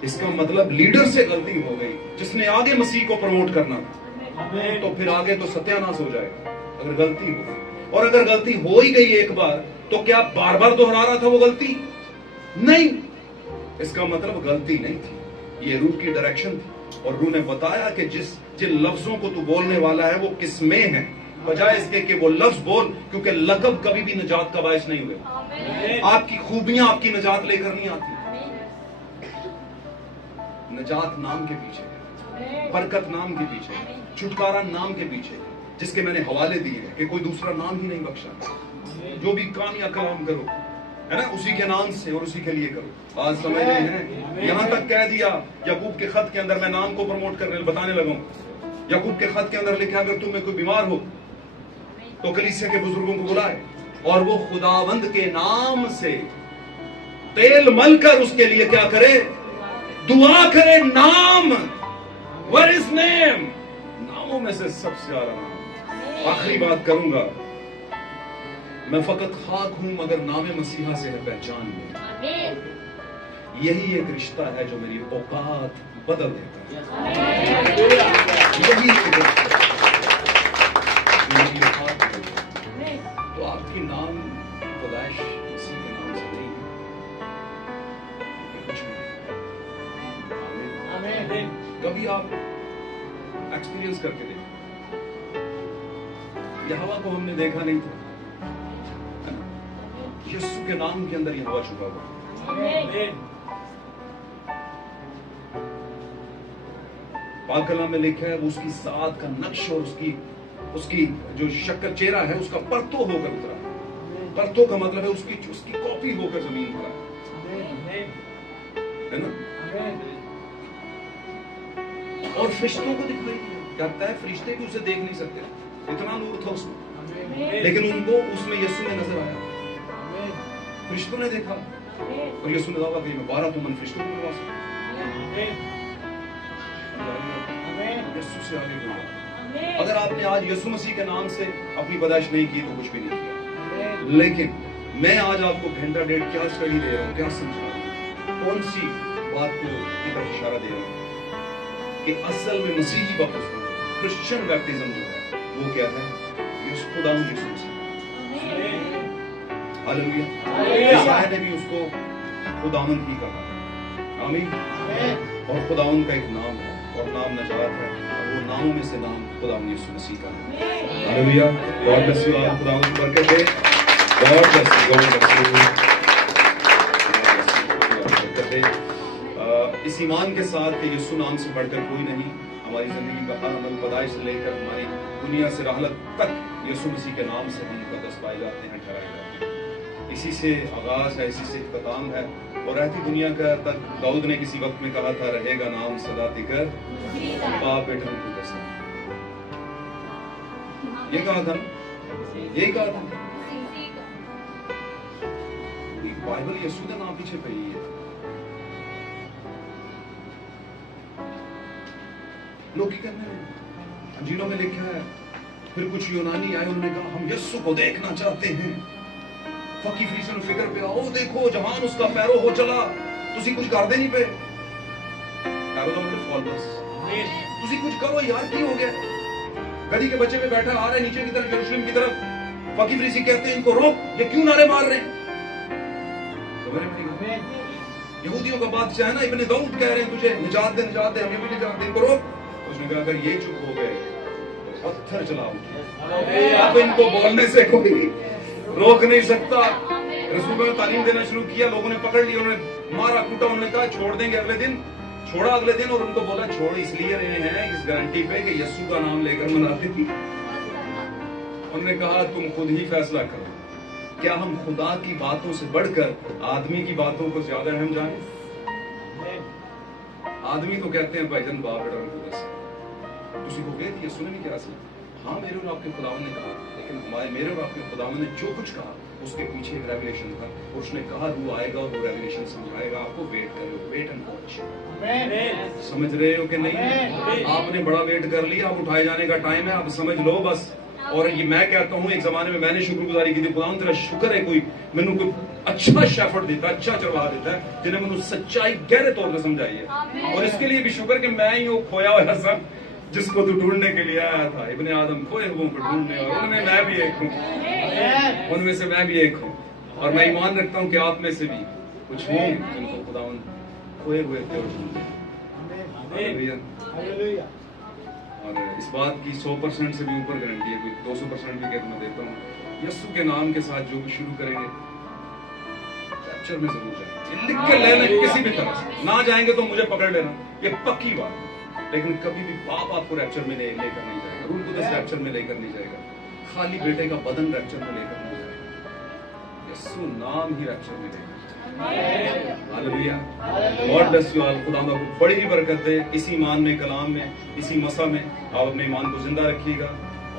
इसका मतलब लीडर से गलती हो गई, जिसने आगे मसीह को प्रमोट करना था। तो फिर आगे तो सत्यानाश हो जाएगा अगर गलती हो गई। और अगर गलती हो ही गई एक बार, तो क्या बार बार दोहरा रहा था वो गलती? नहीं, इसका मतलब गलती नहीं थी, ये रूह की डायरेक्शन थी। और रूह ने बताया कि जिन लफ्जों को तू बोलने वाला है वो किसमें है, बजाय इसके कि वो लफ्ज बोल, क्योंकि लकब कभी भी निजात का बायस नहीं हुए। आपकी खूबियां आपकी निजात लेकर नहीं आती। निजात नाम के पीछे है, बरकत नाम के पीछे है, छुटकारा नाम के पीछे है, जिसके मैंने हवाले दिए हैं कि कोई दूसरा नाम ही नहीं बख्शा। जो भी काम या कलाम करो, है ना, उसी के नाम से और उसी के लिए करो। आज समझ रहे हैं? यहां तक कह दिया याकूब के खत के अंदर, मैं नाम को प्रमोट करने बताने लगा। याकूब के खत के अंदर लिखा, अगर तुम में कोई बीमार हो तो कलीसिया के बुजुर्गों को बुलाए और वो खुदावंद के नाम से तेल मलकर उसके लिए क्या करे, दुआ करे। नाम, व्हाट इज नेम? नामों में से सबसे आला नाम। आखिरी बात करूंगा, मैं फकत खाक हूं मगर नामे मसीहा से है पहचान में। यही एक रिश्ता है जो मेरी औकात बदल देता है। यही एक रिश्ता है जो मेरी औकात बदल देता है। तो आपकी नाम पैदाइश मसीह के नाम से नहीं, कुछ नहीं। कभी आप एक्सपीरियंस करके देखो, यहोवा को हमने देखा नहीं था, यीशु के नाम के अंदर यह हवा छुपा हुआ। पाक कलाम में लिखा है, वो उसकी साथ का नक्श और उसकी जो शक्ल चेहरा है उसका परतो होकर उतरा। परतो का मतलब है उसकी कॉपी होकर जमीन पर, है ना। और फरिश्तों को दिखाई करता है, फरिश्ते भी उसे देख नहीं सकते, इतना नूर था उसमें, लेकिन उनको उसमें यीशु में नजर आया। फरिश्तों ने देखा और यीशु ने दावा किया, मैं 12 तुमन फरिश्तों को करवा सकता। यीशु से आगे बढ़ा। अगर आपने आज यीशु मसीह के नाम से अपनी पैदाइश नहीं की तो कुछ भी नहीं किया। लेकिन मैं आज आपको घंटा डेढ़ क्या स्टडी दे रहा हूँ, क्या समझा रहा हूँ, कौन सी बात को की तरफ इशारा दे रहा हूँ कि असल में मसीही बपतिस्मा, क्रिश्चियन बैप्टिज्म जो है वो क्या है, यीशु खुदा यीशु मसीह। हालेलुया। ईसाया ने भी उसको खुदावंद ही कहा। आमीन। और खुदावंद का एक नाम है और नाम नजात है, और वो नामों में से नाम खुदावंद यीशु मसीह का है। Hallelujah. God bless you all. खुदावंद बरकत दे। God bless you. God bless you. इस ईमान के साथ कि यीशु नाम से बढ़कर कोई नहीं, हमारी जिंदगी का हर अमल पैदाइश से लेकर हमारी दुनिया से राहलत तक यीशु मसीह के नाम से हम मुकद्दस पाए जाते हैं, ठहराए जाते हैं। इसी से आगाज है, इसी से इख्तिताम है। और रहती दुनिया का तक दाऊद ने किसी वक्त में कहा था, रहेगा नाम सदा तिकर बाप बेटे को कैसा। ये कहा था, यही कहा था। बाइबल यीशु का नाम पीछे पड़ी है। लोग क्या करने लगे, अंजीलों में लिखा है, फिर कुछ यूनानी आए, उन्होंने कहा हम यीशु को देखना चाहते हैं। फकी फरीसी ने फिक्र पे आओ, देखो जहान उसका पैरो हो चला, तुसी कुछ कर दे नहीं पे। पैरो तो मतलब फॉलोअर्स, तुसी कुछ करो यार, की हो गया? गधी के बच्चे पे बैठा आ रहा है नीचे की तरफ, यरूशलेम की तरफ। फकी फरीसी कहते हैं इनको रोक, ये क्यों नारे मार रहे हैं? यहूदियों का बादशाह है ना, इब्ने दाऊद कह रहे हैं तुझे निजात दे, हमें भी निजात दे, इनको रोक। उसने कहा अगर ये चुप हो गए तो पत्थर चलाओ। अब इनको बोलने से कोई रोक नहीं सकता। रसूल ने तालीम देना शुरू किया, लोगों ने पकड़ लिया, उन्होंने मारा कूटा, उन्होंने कहा छोड़ देंगे। अगले दिन छोड़ा, अगले दिन, और उनको बोला छोड़ इसलिए रहे हैं इस गारंटी पे कि यीशु का नाम लेकर मनाते थी। उन्होंने कहा तुम खुद ही फैसला करो, क्या हम खुदा की बातों से बढ़कर आदमी की बातों को ज्यादा अहम जाने? आदमी तो कहते हैं भाईजान बाप बेटा बस तुसी को कहती है सुने नहीं क्या सी, हाँ मेरे और आपके खुदावन ने कहा, लेकिन हमारे मेरे और आपके खुदावन ने जो कुछ कहा उसके पीछे एक रेवलेशन था, और उसने कहा रूह आएगा और वो रेवलेशन समझाएगा आपको। वेट करो, वेट एंड वॉच। समझ रहे हो कि नहीं? आपने बड़ा वेट कर लिया, अब उठाए जाने का टाइम है, आप समझ लो बस। और ये मैं कहता हूँ, एक जमाने में मैंने शुक्रगुजारी की थी, खुदा तेरा शुक्र है कोई मैनू कोई अच्छा शेफर्ड देता, अच्छा चरवाहा देता है जिन्हें मैनू सच्चाई गहरे तौर पर समझाई है। और इसके लिए भी शुक्र कि मैं ही वो खोया हुआ सब जिसको तू ढूंढने के लिए आया था। इब्ने आदम खोए हुओं को ढूंढने, और उनमें मैं भी एक हूँ, उनमें से मैं भी एक हूँ। और मैं ईमान रखता हूँ कि आप में से भी कुछ होंगे जिनको खुदावन खोए हुए थे और ढूंढे। और इस बात की 100% से भी ऊपर गारंटी है, कोई 200% भी कहकर मैं देता हूँ, यीशु के नाम के साथ जो भी शुरू करेंगे कैप्चर में जरूर जाएंगे। लिख के लेना किसी भी तरह से, ना जाएंगे तो मुझे पकड़ लेना, ये पक्की बात है। लेकिन कभी भी बाप आपको रैप्चर में लेकर नहीं जाएगा, रूह कुदस रैप्चर में लेकर नहीं जाएगा, खाली बेटे का बदन रैप्चर में लेकर नहीं जाएगा, यीशु नाम ही रैप्चर में लेकर। Hallelujah, God bless you all. खुदा आपको बड़ी ही बरकत दे इसी ईमान में, कलाम में, इसी मसा में आप अपने ईमान को जिंदा रखिएगा।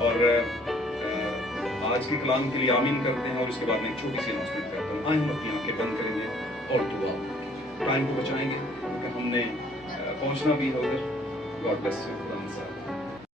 और आज के कलाम के लिए आमीन करते हैं, और इसके बाद मैं एक छोटी सी अनाउंसमेंट करता हूँ। आइए हम अपनी आंखें बंद करेंगे और दुआ टाइम को बचाएंगे क्योंकि हमने पहुंचना भी है उधर। God bless you.